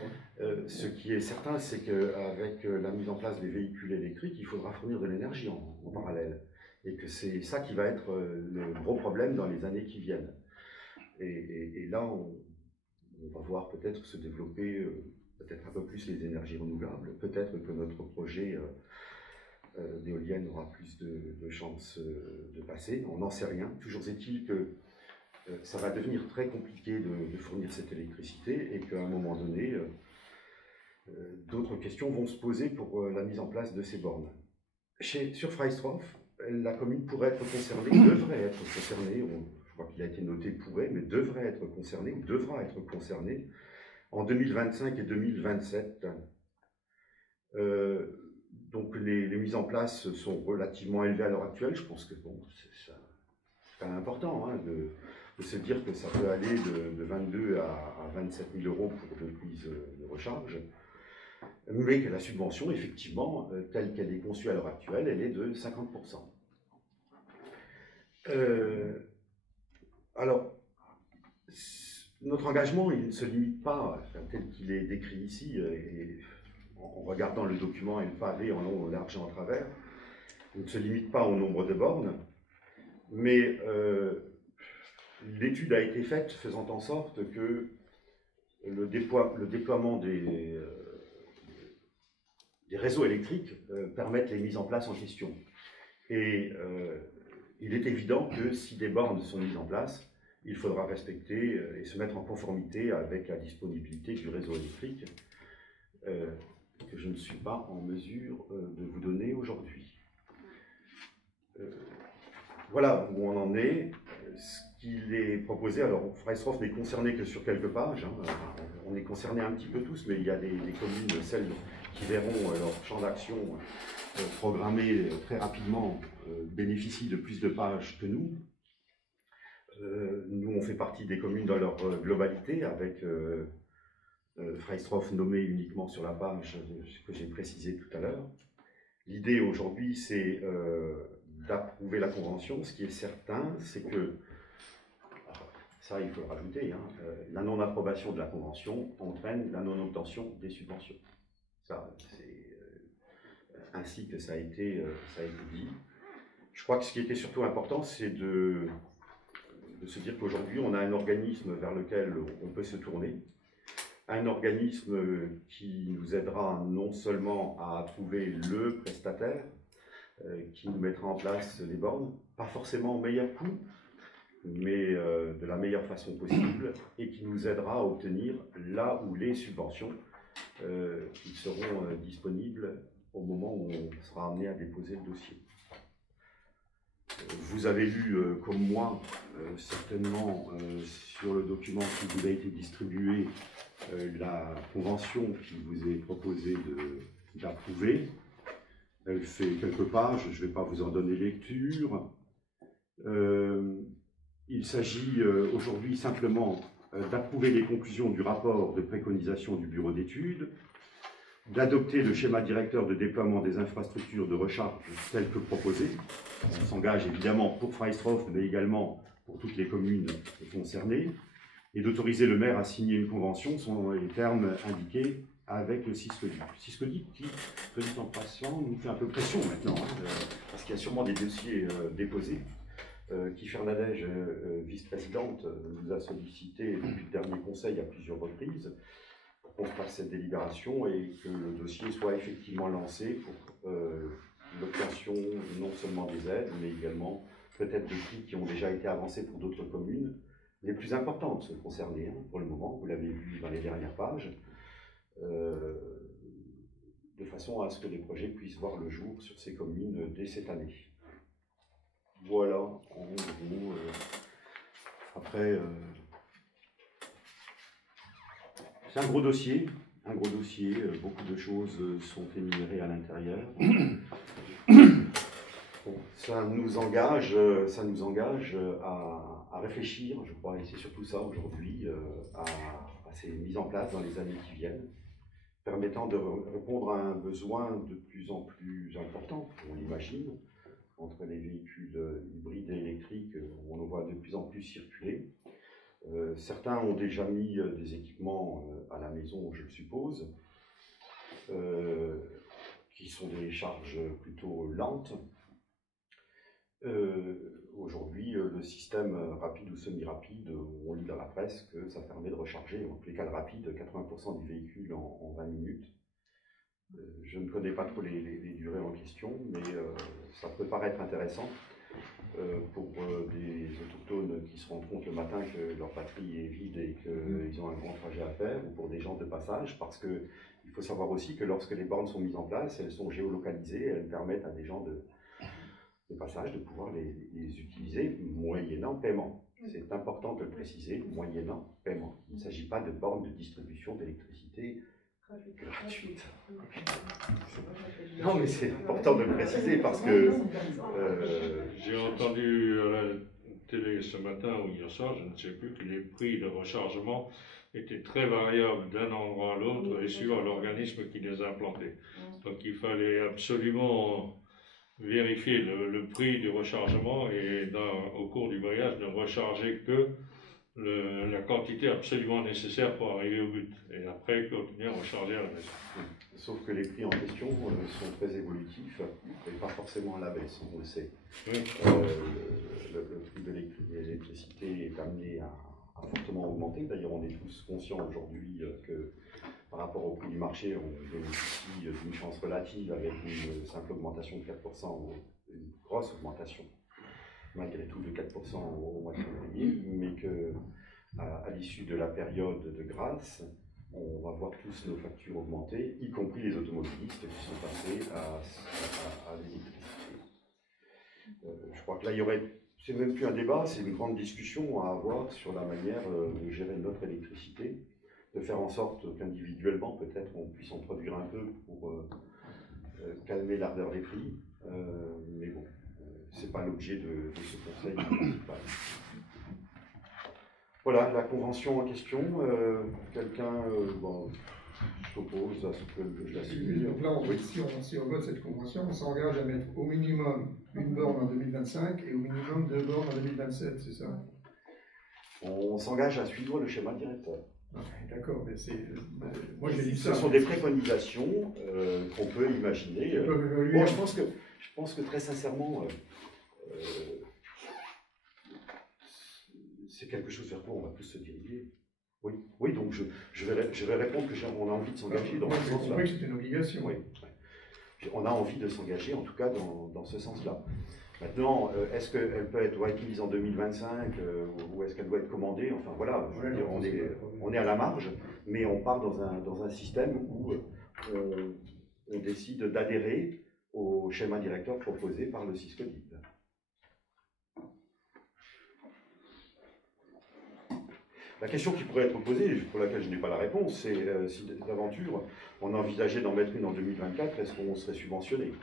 Ce qui est certain, c'est qu'avec la mise en place des véhicules électriques, il faudra fournir de l'énergie en parallèle. Et que c'est ça qui va être le gros problème dans les années qui viennent. Et là, on va voir peut-être se développer peut-être un peu plus les énergies renouvelables. Peut-être que notre projet d'éolienne aura plus de chances de passer. On n'en sait rien. Toujours est-il que ça va devenir très compliqué de fournir cette électricité et qu'à un moment donné, d'autres questions vont se poser pour la mise en place de ces bornes. Sur Freistroff, la commune pourrait être concernée, devrait être concernée, je crois qu'il a été noté pourrait, mais devrait être concernée, ou devra être concernée, en 2025 et 2027. Donc les mises en place sont relativement élevées à l'heure actuelle. Je pense que bon, c'est quand même important hein, de se dire que ça peut aller de 22 à 27 000 euros pour 2 prises de recharge. Mais que la subvention, effectivement, telle qu'elle est conçue à l'heure actuelle, elle est de 50%. Alors, notre engagement, il ne se limite pas, tel qu'il est décrit ici, et en regardant le document et le pavé en long, en large et en travers, il ne se limite pas au nombre de bornes, mais l'étude a été faite faisant en sorte que le déploiement des réseaux électriques permettent les mises en place en question. Et il est évident que si des bornes sont mises en place, il faudra respecter et se mettre en conformité avec la disponibilité du réseau électrique que je ne suis pas en mesure de vous donner aujourd'hui. Voilà où on en est. Ce qu'il est proposé, alors Freistroff n'est concerné que sur quelques pages, hein. On est concerné un petit peu tous, mais il y a des communes, celles qui verront leur champ d'action programmé très rapidement, bénéficient de plus de pages que nous. Nous, on fait partie des communes dans leur globalité, avec Freistroff nommé uniquement sur la page que j'ai précisé tout à l'heure. L'idée aujourd'hui, c'est d'approuver la convention. Ce qui est certain, c'est que, ça il faut le rajouter, hein, la non-approbation de la convention entraîne la non-obtention des subventions. Ça, c'est ainsi que ça a été dit. Je crois que ce qui était surtout important, c'est de se dire qu'aujourd'hui, on a un organisme vers lequel on peut se tourner, un organisme qui nous aidera non seulement à trouver le prestataire, qui nous mettra en place les bornes, pas forcément au meilleur coût, mais de la meilleure façon possible, et qui nous aidera à obtenir là où les subventions qui seront disponibles au moment où on sera amené à déposer le dossier. Vous avez lu, comme moi, certainement, sur le document qui vous a été distribué, la convention qui vous est proposée d'approuver. Elle fait quelques pages, je ne vais pas vous en donner lecture. Il s'agit aujourd'hui simplement d'approuver les conclusions du rapport de préconisation du bureau d'études, d'adopter le schéma directeur de déploiement des infrastructures de recharge tel que proposé. On s'engage évidemment pour Freistroff, mais également pour toutes les communes concernées, et d'autoriser le maire à signer une convention selon les termes indiqués avec le CISCODIP. CISCODIP qui, petit en passant, nous fait un peu pression maintenant, parce qu'il y a sûrement des dossiers déposés. Qui Fernandège, vice-présidente, nous a sollicité depuis le dernier conseil à plusieurs reprises pour qu'on fasse cette délibération et que le dossier soit effectivement lancé pour l'obtention non seulement des aides, mais également peut-être des prix qui ont déjà été avancés pour d'autres communes, les plus importantes sont concernées pour le moment, vous l'avez vu dans les dernières pages, de façon à ce que les projets puissent voir le jour sur ces communes dès cette année. Voilà, en gros, après, c'est un gros dossier, beaucoup de choses sont énumérées à l'intérieur. Bon, ça nous engage à réfléchir, je crois, et c'est surtout ça aujourd'hui, à ces mises en place dans les années qui viennent, permettant de répondre à un besoin de plus en plus important, on l'imagine, entre les véhicules hybrides et électriques, on en voit de plus en plus circuler. Certains ont déjà mis des équipements à la maison, je le suppose, qui sont des charges plutôt lentes. Aujourd'hui, le système rapide ou semi-rapide, on lit dans la presse que ça permet de recharger, en tous les cas le rapide, 80% du véhicule en 20 minutes. Je ne connais pas trop les durées en question, mais ça peut paraître intéressant pour des autochtones qui se rendent compte le matin que leur batterie est vide et qu'ils ont un grand trajet à faire, ou pour des gens de passage, parce qu'il faut savoir aussi que lorsque les bornes sont mises en place, elles sont géolocalisées, elles permettent à des gens de passage de pouvoir les utiliser moyennant paiement. C'est important de le préciser, moyennant paiement. Il ne s'agit pas de bornes de distribution d'électricité gratuite. Non, mais c'est important de le préciser parce que... J'ai entendu à la télé ce matin ou hier soir, je ne sais plus, que les prix de rechargement étaient très variables d'un endroit à l'autre et suivant l'organisme qui les a implantés. Donc il fallait absolument vérifier le prix du rechargement et au cours du voyage ne recharger que la quantité absolument nécessaire pour arriver au but et après continuer à recharger à la maison. Sauf que les prix en question sont très évolutifs et pas forcément à la baisse, on le sait. Oui. Le prix de l'électricité est amené à fortement augmenter. D'ailleurs, on est tous conscients aujourd'hui que par rapport au prix du marché, on bénéficie d'une chance relative avec une simple augmentation de 4%, une grosse augmentation, malgré tout de 4% au mois de février, mais qu'à l'issue de la période de grâce, on va voir tous nos factures augmenter, y compris les automobilistes qui sont passés à l'électricité. Je crois que là, il y aurait, c'est même plus un débat, c'est une grande discussion à avoir sur la manière de gérer notre électricité, de faire en sorte qu'individuellement, peut-être, on puisse en produire un peu pour calmer l'ardeur des prix, mais bon, c'est pas l'objet de ce conseil municipal. Voilà, la convention en question, quelqu'un, bon, je t'oppose à ce que je la signe. Donc là, si on vote cette convention, on s'engage à mettre au minimum une borne en 2025 et au minimum 2 bornes en 2027, c'est ça? On s'engage à suivre le schéma directeur. D'accord, mais c'est... moi j'ai dit ça. Ce sont des préconisations qu'on peut imaginer. Bon, je pense que très sincèrement, c'est quelque chose vers quoi on va plus se diriger. Oui, oui, donc je vais répondre qu'on a envie de s'engager dans ce sens-là. Oui, c'est une obligation. Oui, oui. On a envie de s'engager, en tout cas, dans ce sens-là. Maintenant, est-ce qu'elle doit être mise en 2025 ou est-ce qu'elle doit être commandée? Enfin voilà, je veux dire, on est à la marge, mais on part dans un système où on décide d'adhérer au schéma directeur proposé par le CISCODIP. La question qui pourrait être posée, pour laquelle je n'ai pas la réponse, c'est si d'aventure on envisageait d'en mettre une en 2024, est-ce qu'on serait subventionné?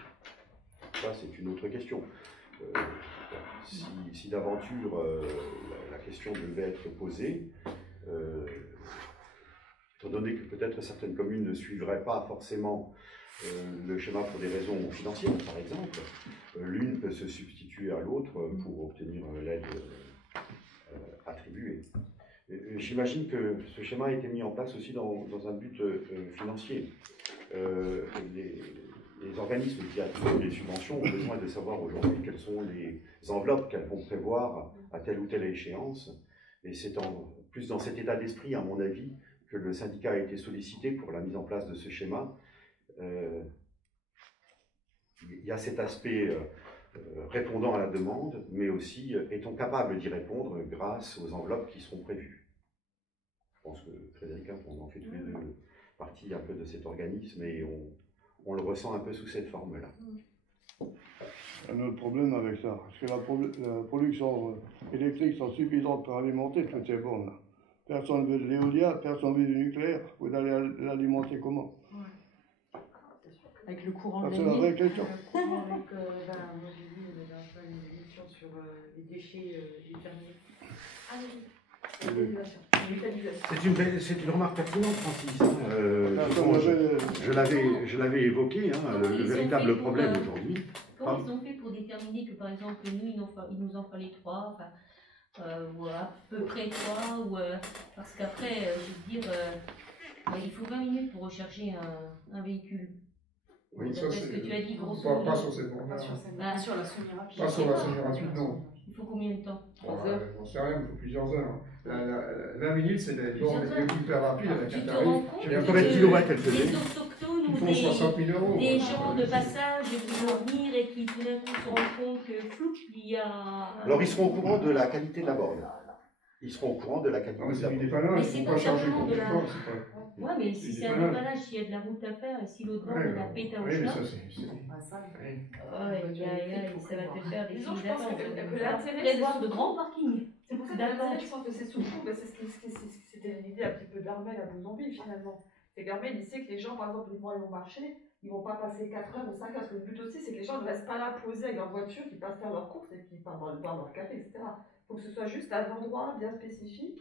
Ça, c'est une autre question. Si d'aventure la question devait être posée, étant donné que peut-être certaines communes ne suivraient pas forcément le schéma pour des raisons financières, par exemple, l'une peut se substituer à l'autre pour obtenir l'aide attribuée. J'imagine que ce schéma a été mis en place aussi dans un but financier. Les organismes qui attribuent les subventions ont besoin de savoir aujourd'hui quelles sont les enveloppes qu'elles vont prévoir à telle ou telle échéance. Et c'est plus dans cet état d'esprit, à mon avis, que le syndicat a été sollicité pour la mise en place de ce schéma. Il y a cet aspect répondant à la demande, mais aussi est-on capable d'y répondre grâce aux enveloppes qui seront prévues. Je pense que Frédéric, on en fait tous les deux partie un peu de cet organisme et on le ressent un peu sous cette forme-là. Un autre problème avec ça, est-ce que la production électrique sont suffisante pour alimenter toutes ces bornes là? Personne ne veut de l'éolien, personne ne veut du nucléaire. Vous allez l'alimenter comment? Avec le courant C'est la vraie question. Moi j'ai vu une émission sur les déchets des fermiers. C'est une remarque pertinente, Francis. Je l'avais évoqué, le véritable problème aujourd'hui. Comment ils ont fait pour déterminer que, par exemple, nous, il nous en fallait 3, ou à peu près 3, parce qu'après, je veux dire, il faut 20 minutes pour recharger un véhicule. Oui, ça c'est ce que tu as dit, grosso pas, modo. pas sur cette borne-là. Sur la semi-rapide. Pas sur la semi-rapide, non. Il faut combien de temps? 3 heures. J'en sais rien, il faut plusieurs heures. 20 minutes, c'est des bornes hyper rapides avec un Tu te tarif. rends compte Combien de kilowatts elle faisait? Les autochtones Ils ou font 60 000 euros. des gens de passage qui vont venir et qui tout d'un coup se rendent compte que floup, il y a... Alors ils seront au courant de la qualité de la borne. Ils seront au courant de la qualité Non, mais de la c'est du borne. dépannage, Mais ils c'est ne pas faut pas charger simplement pour de du la- corps, c'est pas... Ouais, mais si c'est un dépannage, s'il y a de la route à faire et si l'autre bord, il a pété au Oui, mais chemin, ça, c'est... ça va te faire des Disons, films je pense d'attente. que Tu l'intérêt, vas c'est voir de surtout- grands parkings. C'est pour ça que D'accord. l'intérêt, je pense que c'est surtout, c'était l'idée un petit peu d'Armel à Boulombie finalement. C'est qu'Armel, il sait que les gens, par exemple, ils vont aller au marché, ils vont pas passer 4 heures ou 5 heures, parce que le but aussi, c'est que les gens ne restent pas là posés avec leur voiture, qu'ils passent faire leurs courses et qu'ils partent boire leur café, etc. Il faut que ce soit juste un endroit bien spécifique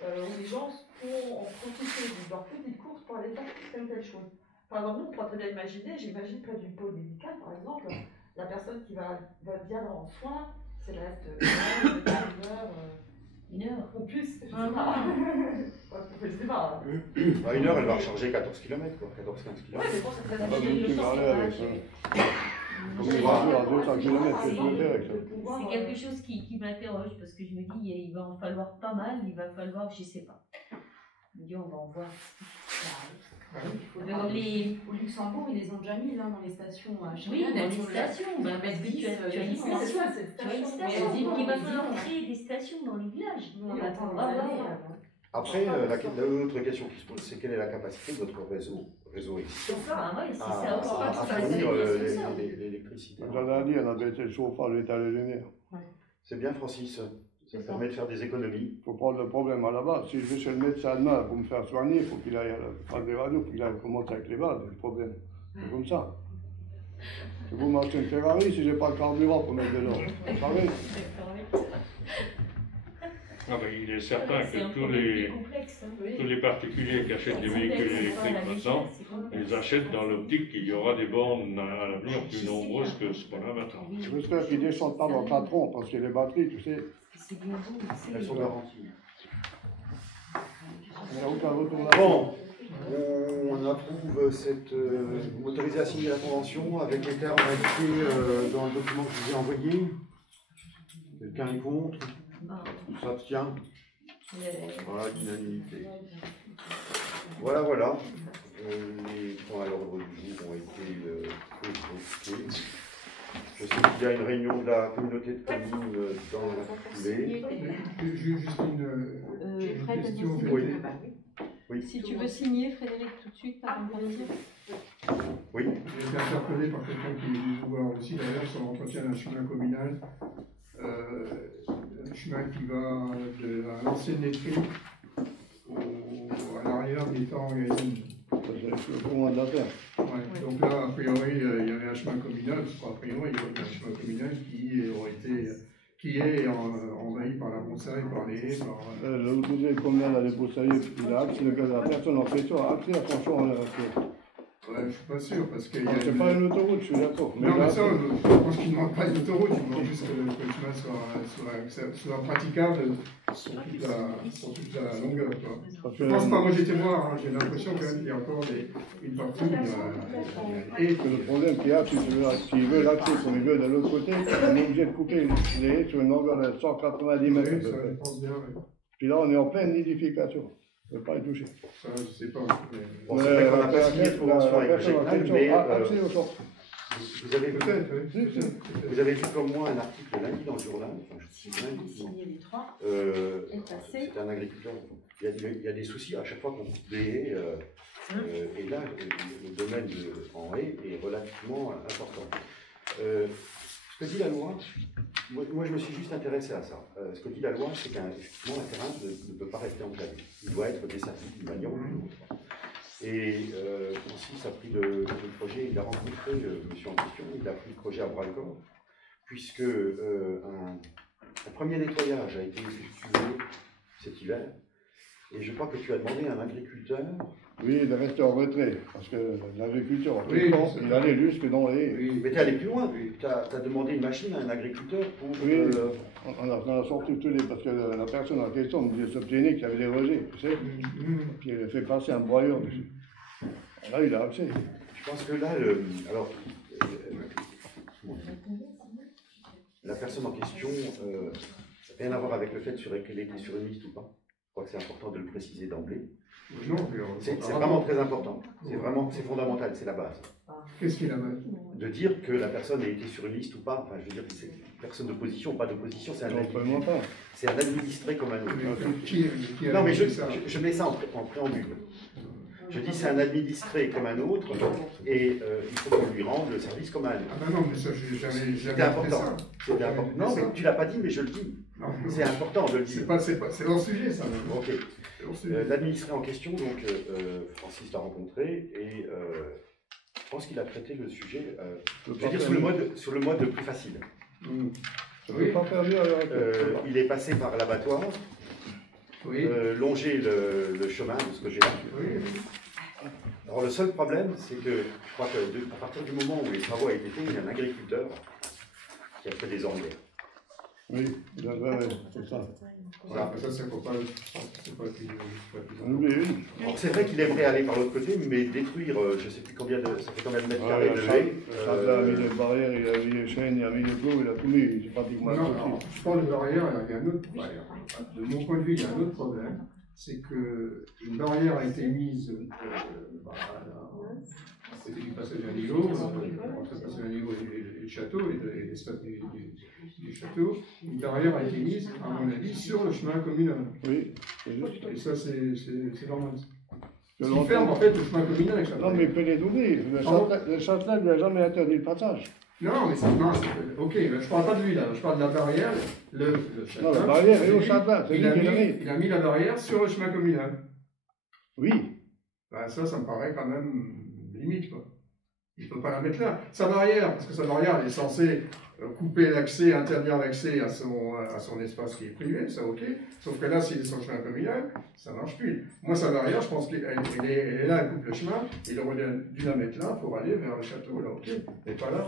où les gens pourront en profiter de leur petite course pour aller faire telle ou telle chose. Par exemple, nous, on pourrait très bien imaginer, j'imagine près du pôle médical, par exemple, la personne qui va bien en soins, c'est le reste une heure ou plus, je sais pas. Je sais pas. À 1 heure, elle va recharger 14 km, quoi, 14-15 km. Ouais, mais bon, c'est très Ah, agile. tu vas aller avec ça. Comme C'est on va- à 200 km, qu'est-ce que tu fais avec ça? C'est quelque chose qui m'interroge parce que je me dis il va en falloir pas mal, il va falloir, je sais pas. Je me dis on va en voir. Au Luxembourg, ils les ont déjà mis là dans les stations. Oui, dans les stations, parce que tu as une station. Tu as une station, il va falloir créer des stations dans les villages. On attend des Ah, années. voilà. Après, l'autre question qui se pose, c'est quelle est la capacité de votre réseau existant Ah ouais, c'est à ça aussi. à fournir l'électricité. J'en ai dit, on a baissé le chauffage, l'état des lumières. C'est bien, Francis. Ça permet de faire des économies. Il faut prendre le problème à la base. Si je vais chez le médecin demain pour me faire soigner, il faut qu'il aille prendre des radios, il faut qu'il aille commencer avec les bases, le problème. C'est comme ça. Si vous m'achetez une Ferrari, si je n'ai pas le carburant pour mettre dedans, c'est pareil. Ah ben, il est certain C'est un que tous problème les, plus complexe. tous les particuliers qui achètent des véhicules électriques maintenant, ils achètent dans l'optique qu'il y aura des bornes à l'avenir plus nombreuses que ce qu'on a maintenant. J'espère qu'ils ne descendent pas dans 4 ans, parce que les batteries, tu sais, C'est bien beau, Elles sont garanties. il n'y a aucun retour là. Bon, on approuve cette autorisation à signer la convention avec les termes indiqués dans le document que je vous ai envoyé. Quelqu'un est contre? S'abstient? Voilà, l'unanimité. Voilà. Les points à l'ordre du jour ont été évoqués. Je sais qu'il y a une réunion de la communauté de communes dans la foulée. Juste une Fred, question. Oui. Oui. Si tu veux signer, Frédéric, tout de suite, avant de partir. Oui. J'ai été interpellé par quelqu'un qui est venu nous voir aussi, d'ailleurs, sur l'entretien d'un chemin communal. Un chemin qui va de l'ancienne laiterie barrière étant organisée. C'est le courant de la terre. Ouais. Donc là, a priori, il y avait un chemin communal, parce qu'a priori, il y avait un chemin communal qui est envahi par la broussaille, par les haies, par... Le côté communal à débroussailler, il a accès, la personne en question a accès à son champ en accès. Ouais, je suis pas sûr, parce qu'il y a... C'est pas une autoroute, je suis d'accord. Non, mais ça, je pense qu'il ne demande pas une autoroute, il demande juste que le chemin soit praticable sur toute la longueur. Quoi. Je pense pas, moi j'étais voir, hein, j'ai l'impression quand même qu'il y a encore une partie où il y a... Le problème qu'il y a, s'il veut l'accès comme il veut de l'autre côté, on est obligé de couper les haies sur une longueur de 190 mètres. Oui, ça, je pense bien, oui. Puis là, on est en pleine nidification. On ne peut pas y toucher. Ça, je sais pas. Bon, c'est vrai qu'on n'a pas signé de convention avec le GECNAM, mais vous avez vu, Peut-être, oui. vous avez vu comme moi un article lundi dans le journal, enfin je suis lundi, c'est un agriculteur, il y a des soucis à chaque fois qu'on coupe des haies, et là le domaine en haie est relativement important. Ce que dit la loi, moi je me suis juste intéressé à ça. Ce que dit la loi, c'est qu'effectivement un terrain ne peut pas rester enclavé. Il doit être desservi d'une manière ou d'une autre. Et Francis a pris le projet, il a rencontré le monsieur en question, il a pris le projet à bras le corps, puisque un premier nettoyage a été effectué cet hiver. Et je crois que tu as demandé à un agriculteur. Oui, de rester en retrait, parce que l'agriculteur, oui, il allait jusque dans les... Oui. Mais tu es allé plus loin, tu as demandé une machine à un agriculteur pour... Oui, on a sorti tous les... Parce que la personne en question me disait s'obtenir qu'il y avait des rejets, tu sais, puis il a fait passer un broyeur dessus. Là, il a accès. Je pense que là, la personne en question, ça n'a rien à voir avec le fait qu'elle était sur une liste ou pas. Je crois que c'est important de le préciser d'emblée. C'est vraiment très important. C'est fondamental, c'est la base. Qu'est-ce qu'il a mal? De dire que la personne a été sur une liste ou pas. Enfin, je veux dire que c'est personne d'opposition ou pas d'opposition, c'est un administré comme un autre. Non, mais je mets ça en préambule. Je dis c'est un administré comme un autre et il faut qu'on lui rende le service comme un autre. Ah ben non, mais ça, jamais C'était important. C'était important. Non, mais tu l'as pas dit, mais je le dis. C'est important de le dire. C'est leur sujet, ça. Ok. L'administré en question, donc Francis l'a rencontré et je pense qu'il a traité le sujet, je veux dire, sur le mode le plus facile. Oui. Il est passé par l'abattoir, longer le chemin de ce que j'ai vu. Oui. Alors le seul problème, c'est que je crois qu'à partir du moment où les travaux ont été faits, il y a un agriculteur qui a fait des ornières. Oui, c'est ça. Voilà, ça, c'est pas c'est vrai qu'il aimerait aller par l'autre côté, mais détruire, je ne sais plus ça fait combien de mètres carrés de haie. Il a mis des barrières, il a mis des chaînes, il a mis des plots, il a tout mis, c'est pratiquement non, je parle de barrière, il y a un autre problème. De mon point de vue, il y a un autre problème, c'est qu'une barrière a été mise c'était du passage à niveau, entre le passage à niveau et le château, et l'espace du château. Une barrière a été mise, à mon avis, sur le chemin communal. Oui, et ça, c'est normal. Ce qui ferme en fait le chemin communal avec non, mais il peut les doubler. Le châtelain ne lui a jamais interdit le passage. Non, mais c'est. Non, ok, mais je ne parle pas de lui là, je parle de la barrière. Le châtelain, non, la barrière est au châtelain, c'est lui qui l'a mis. Il a mis la barrière sur le chemin communal. Oui. Ben, ça me paraît quand même limite, quoi. Il ne peut pas la mettre là. Sa barrière, parce que sa barrière, elle est censée couper l'accès, interdire l'accès à son espace qui est privé, ça ok. Sauf que là, s'il est sur le chemin communal, ça ne marche plus. Moi, sa barrière, je pense qu'elle est là, elle coupe le chemin, il aurait dû la mettre là pour aller vers le château, là, ok. Mais pas là.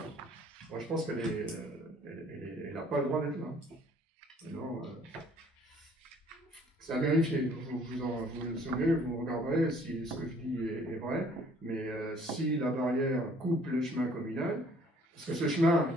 Moi, je pense qu'elle n'a pas le droit d'être là. Non, c'est à vérifier. Vous le saurez, vous regarderez si ce que je dis est vrai. Mais si la barrière coupe le chemin communal, parce que ce chemin,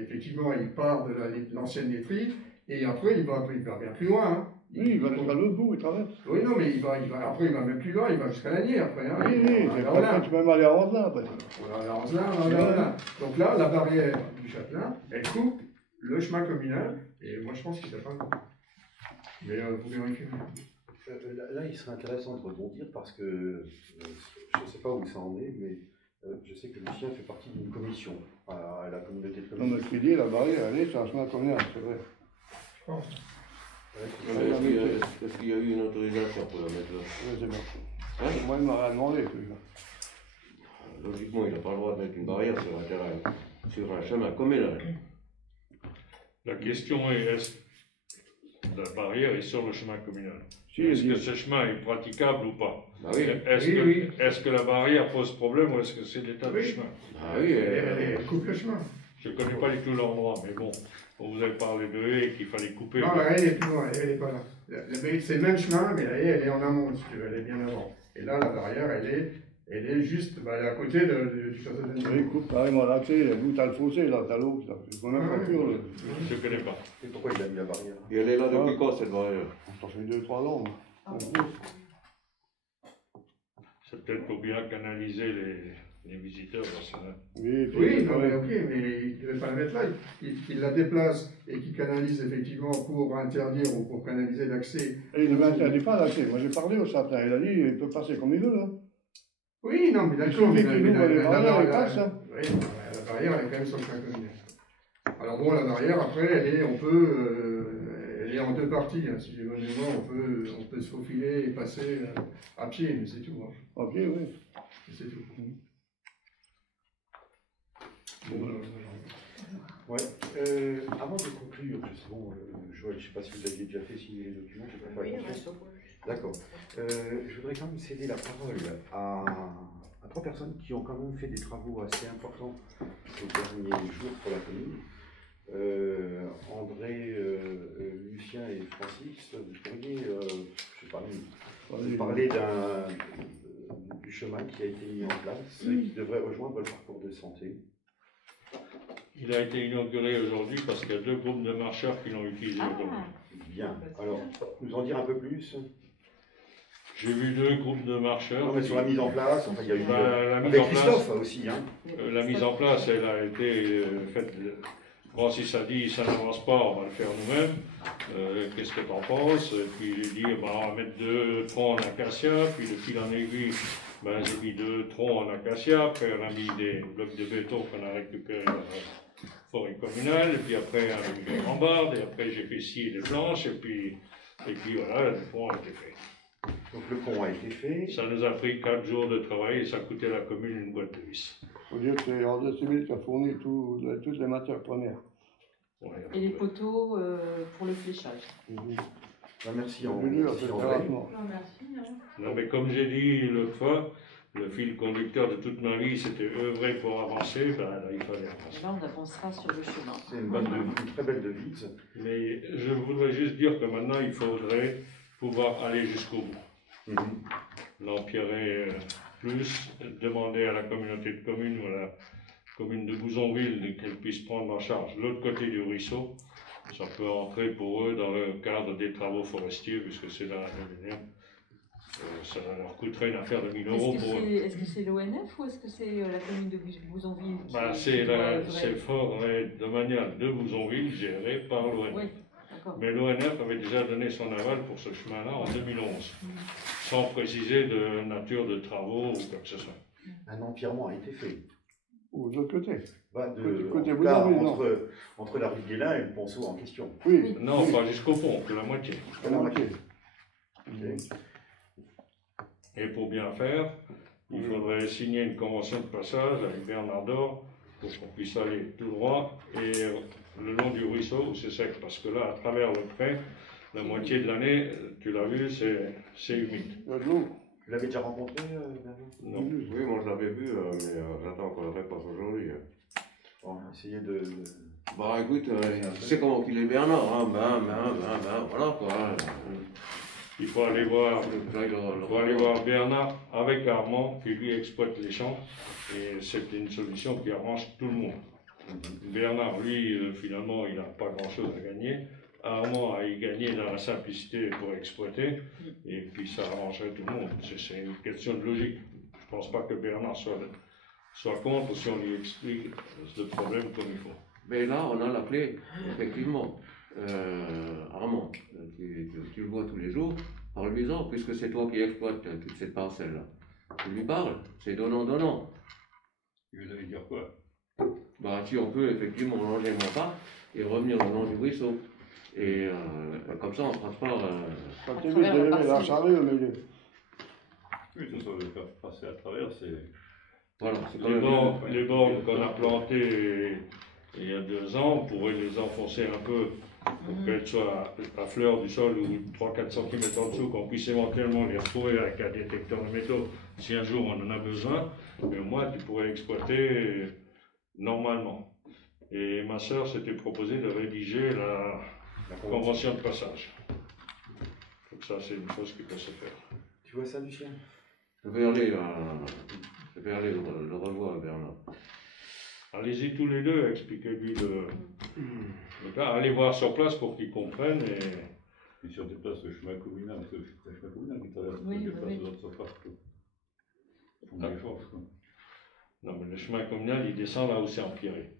effectivement, il part de l'ancienne laiterie, et après, il va bien plus loin. Hein. Oui, il va jusqu'à l'autre bout, il traverse. Oui, non, mais après, il va même plus loin, il va jusqu'à l'Anier, après. Hein. Oui, après, tu peux même aller à Ranzelin, après. Voilà, à Ranzelin. Donc là, la barrière du châtelain, elle coupe le chemin communal, et moi, je pense qu'il ne pas compris. Mais vous vérifiez. Là, il serait intéressant de rebondir parce que je ne sais pas où ça en est, mais je sais que Lucien fait partie d'une commission à la communauté de communes. Non, mais ce qu'il dit, la barrière, elle est sur un chemin communal, c'est vrai. Je pense. Est-ce qu'il y a eu une autorisation pour la mettre là? Oui, c'est bon. Moi, il m'a rien demandé. Logiquement, il n'a pas le droit de mettre une barrière sur un terrain, sur un chemin communal. La question est, est-ce que la barrière est sur le chemin communal? Si, Est-ce que ce chemin est praticable ou pas? Bah oui. Est-ce que la barrière pose problème ou est-ce que c'est l'état du chemin? Ah oui, Elle coupe le chemin. Je ne connais pas du tout l'endroit, mais bon, on vous avez parlé de haie et qu'il fallait couper. Non, la haie, elle est plus loin, elle n'est pas là. C'est le même chemin, mais la haie, elle est en amont, si tu veux, elle est bien avant. Et là, la barrière, elle est juste elle est à côté du château de il coupe carrément l'accès, d'où t'as le fossé, là, t'as l'eau, il faut même pas pur. Je ne connais pas. Et pourquoi il a mis la barrière? et elle est là depuis quand cette barrière? Ça fait 2-3 ans. C'est peut-être pour bien canaliser les visiteurs dans ça. Oui, non, mais ok, mais il ne devait pas la mettre là. Il la déplace et qu'il canalise effectivement pour interdire ou pour canaliser l'accès. Et il ne m'interdit pas l'accès. Moi, j'ai parlé au sapin, il a dit il peut passer comme il veut, là. Oui, non, mais d'accord, mais mais la barrière, la elle passe, hein. oui, la barrière, elle est quand même sur le chemin communal. Alors bon, la barrière, après, elle est en deux parties. Hein. Si j'ai bonne mémoire, on peut se faufiler et passer à pied, mais c'est tout. Hein. À pied, oui. C'est tout. Ouais. Avant de conclure, bon, Joël, je ne sais pas si vous aviez déjà fait signer les documents, je vais pas faire confiance. D'accord. Je voudrais quand même céder la parole à 3 personnes qui ont quand même fait des travaux assez importants ces derniers jours pour la commune. André, Lucien et Francis, vous pourriez, je sais pas, nous parler du chemin qui a été mis en place et qui devrait rejoindre le parcours de santé. Il a été inauguré aujourd'hui parce qu'il y a 2 groupes de marcheurs qui l'ont utilisé aujourd'hui. Bien. Alors, nous en dire un peu plus? J'ai vu 2 groupes de marcheurs. Non, mais sur la mise en place, enfin, il y a eu la mise avec en place, Christophe aussi. Hein. La mise en place, elle a été faite. Francis a dit, ça n'avance pas, on va le faire nous-mêmes. Qu'est-ce que tu en penses? Et puis j'ai dit, on va mettre 2 troncs en acacia, puis de fil en aiguille, j'ai mis 2 troncs en acacia, après on a mis des blocs de béton qu'on a récupérés dans la forêt communale, et puis après on a mis des rambardes, et après j'ai fait scier les planches, et puis voilà, le pont a été fait. Donc le pont a été fait. Ça nous a pris 4 jours de travail et ça coûtait à la commune une boîte de vis. Il faut dire que c'est André Civil qui a fourni toutes les matières premières. Ouais, Et les poteaux pour le fléchage. Merci, André. Non, merci. Hein. Non, mais comme j'ai dit l'autre fois, le fil conducteur de toute ma vie, c'était œuvrer pour avancer, là, il fallait avancer. Là, on avancera sur le chemin. C'est une très belle devise. Mais je voudrais juste dire que maintenant, il faudrait pouvoir aller jusqu'au bout. L'empirer plus, demander à la communauté de communes ou à la commune de Bouzonville qu'elle puisse prendre en charge l'autre côté du ruisseau. Ça peut entrer pour eux dans le cadre des travaux forestiers, puisque c'est dans la Réunion. Ça leur coûterait une affaire de 1000 euros pour eux. Est-ce que c'est l'ONF ou est-ce que c'est la commune de Bouzonville? C'est forêt domaniale de Bouzonville gérée par l'ONF. Oui. Mais l'ONF avait déjà donné son aval pour ce chemin-là en 2011, sans préciser de nature de travaux ou quoi que ce soit. Un empirement a été fait. Ou de l'autre côté. Côté entre la rue Guélin et le ponceau en question. Oui. Non, pas jusqu'au pont, que la moitié. La moitié. Et pour bien faire, il faudrait signer une convention de passage avec Bernard d'Or pour qu'on puisse aller tout droit et le long du ruisseau où c'est sec. Parce que là, à travers le pré, la moitié de l'année, tu l'as vu, c'est humide. Il y a de l'eau. Vous l'avez déjà rencontré, Bernard? Non. Oui, moi je l'avais vu, mais j'attends qu'on le réponse aujourd'hui. On va essayer de... Bah écoute, tu sais comment qu'il est Bernard, hein, voilà quoi. Il faut aller voir Bernard avec Armand qui lui exploite les champs et c'est une solution qui arrange tout le monde. Bernard, lui, finalement, il n'a pas grand-chose à gagner. Armand a y gagné dans la simplicité pour exploiter et puis ça arrangerait tout le monde. C'est une question de logique. Je ne pense pas que Bernard soit contre si on lui explique le problème comme il faut. Mais là, on a la clé, effectivement. Armand, tu le vois tous les jours, parle-lui-en, puisque c'est toi qui exploites toute cette parcelle-là. Tu lui parles, c'est donnant-donnant. Il veut dire quoi? Bah, si on peut effectivement longer mon pas et revenir au long du ruisseau. Et comme ça, on ne passe pas. Quand tu veux, la charrue au milieu. Oui, de toute façon, le faire passer à travers, c'est. Voilà, c'est quand Les même bornes, bien. les bornes qu'on a plantées il y a 2 ans, on pourrait les enfoncer un peu pour qu'elles soient à fleur du sol ou 3-4 cm en dessous, qu'on puisse éventuellement les retrouver avec un détecteur de métaux si un jour on en a besoin. Mais au moins, tu pourrais exploiter normalement. Et ma sœur s'était proposé de rédiger la convention de passage. Donc ça, c'est une chose qui peut se faire. Tu vois ça, Lucien? Je vais aller le revoir, Bernard. Allez-y tous les deux, expliquez-lui le cas. Allez voir sur place pour qu'il comprenne. Et si on déplace le chemin communal, parce que c'est le chemin communal qui traverse, Oui, on déplace oui. l'autre surface. On a les forces, quoi. Non, mais le chemin communal, il descend là où c'est empiré.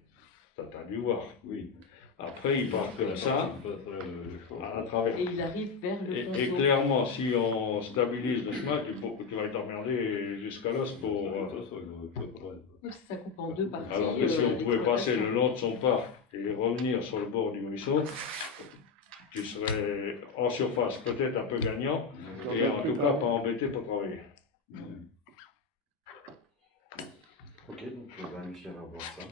Ça, t'as dû voir. Oui. Après, il part comme ça, à travers. Et il arrive vers le Et ponceau. clairement, si on stabilise le chemin, tu vas être emmerdé jusqu'à l'os pour. Ça coupe en deux parties. Alors que si on pouvait passer le long de son parc et revenir sur le bord du ruisseau, tu serais en surface peut-être un peu gagnant et en tout cas pas embêté pour travailler. Ok, donc Lucien va voir ça.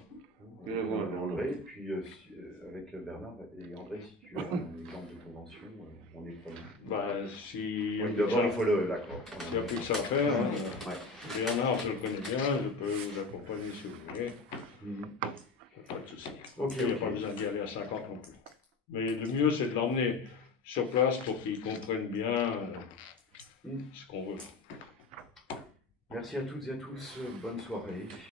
Je vais voir Bernard. André, et puis avec Bernard et André, si tu as un exemple de convention, on est preneur. Bah, si Oui, d'abord, il faut l'accord. s'il n'y a plus que ça à faire, hein, Ouais. Bernard, je le connais bien, je peux vous accompagner si vous voulez. Pas de souci. Ok, Il n'y a ok. pas besoin d'y aller à 50 non plus. Mais le mieux, c'est de l'emmener sur place pour qu'il comprenne bien ce qu'on veut. Merci à toutes et à tous, bonne soirée.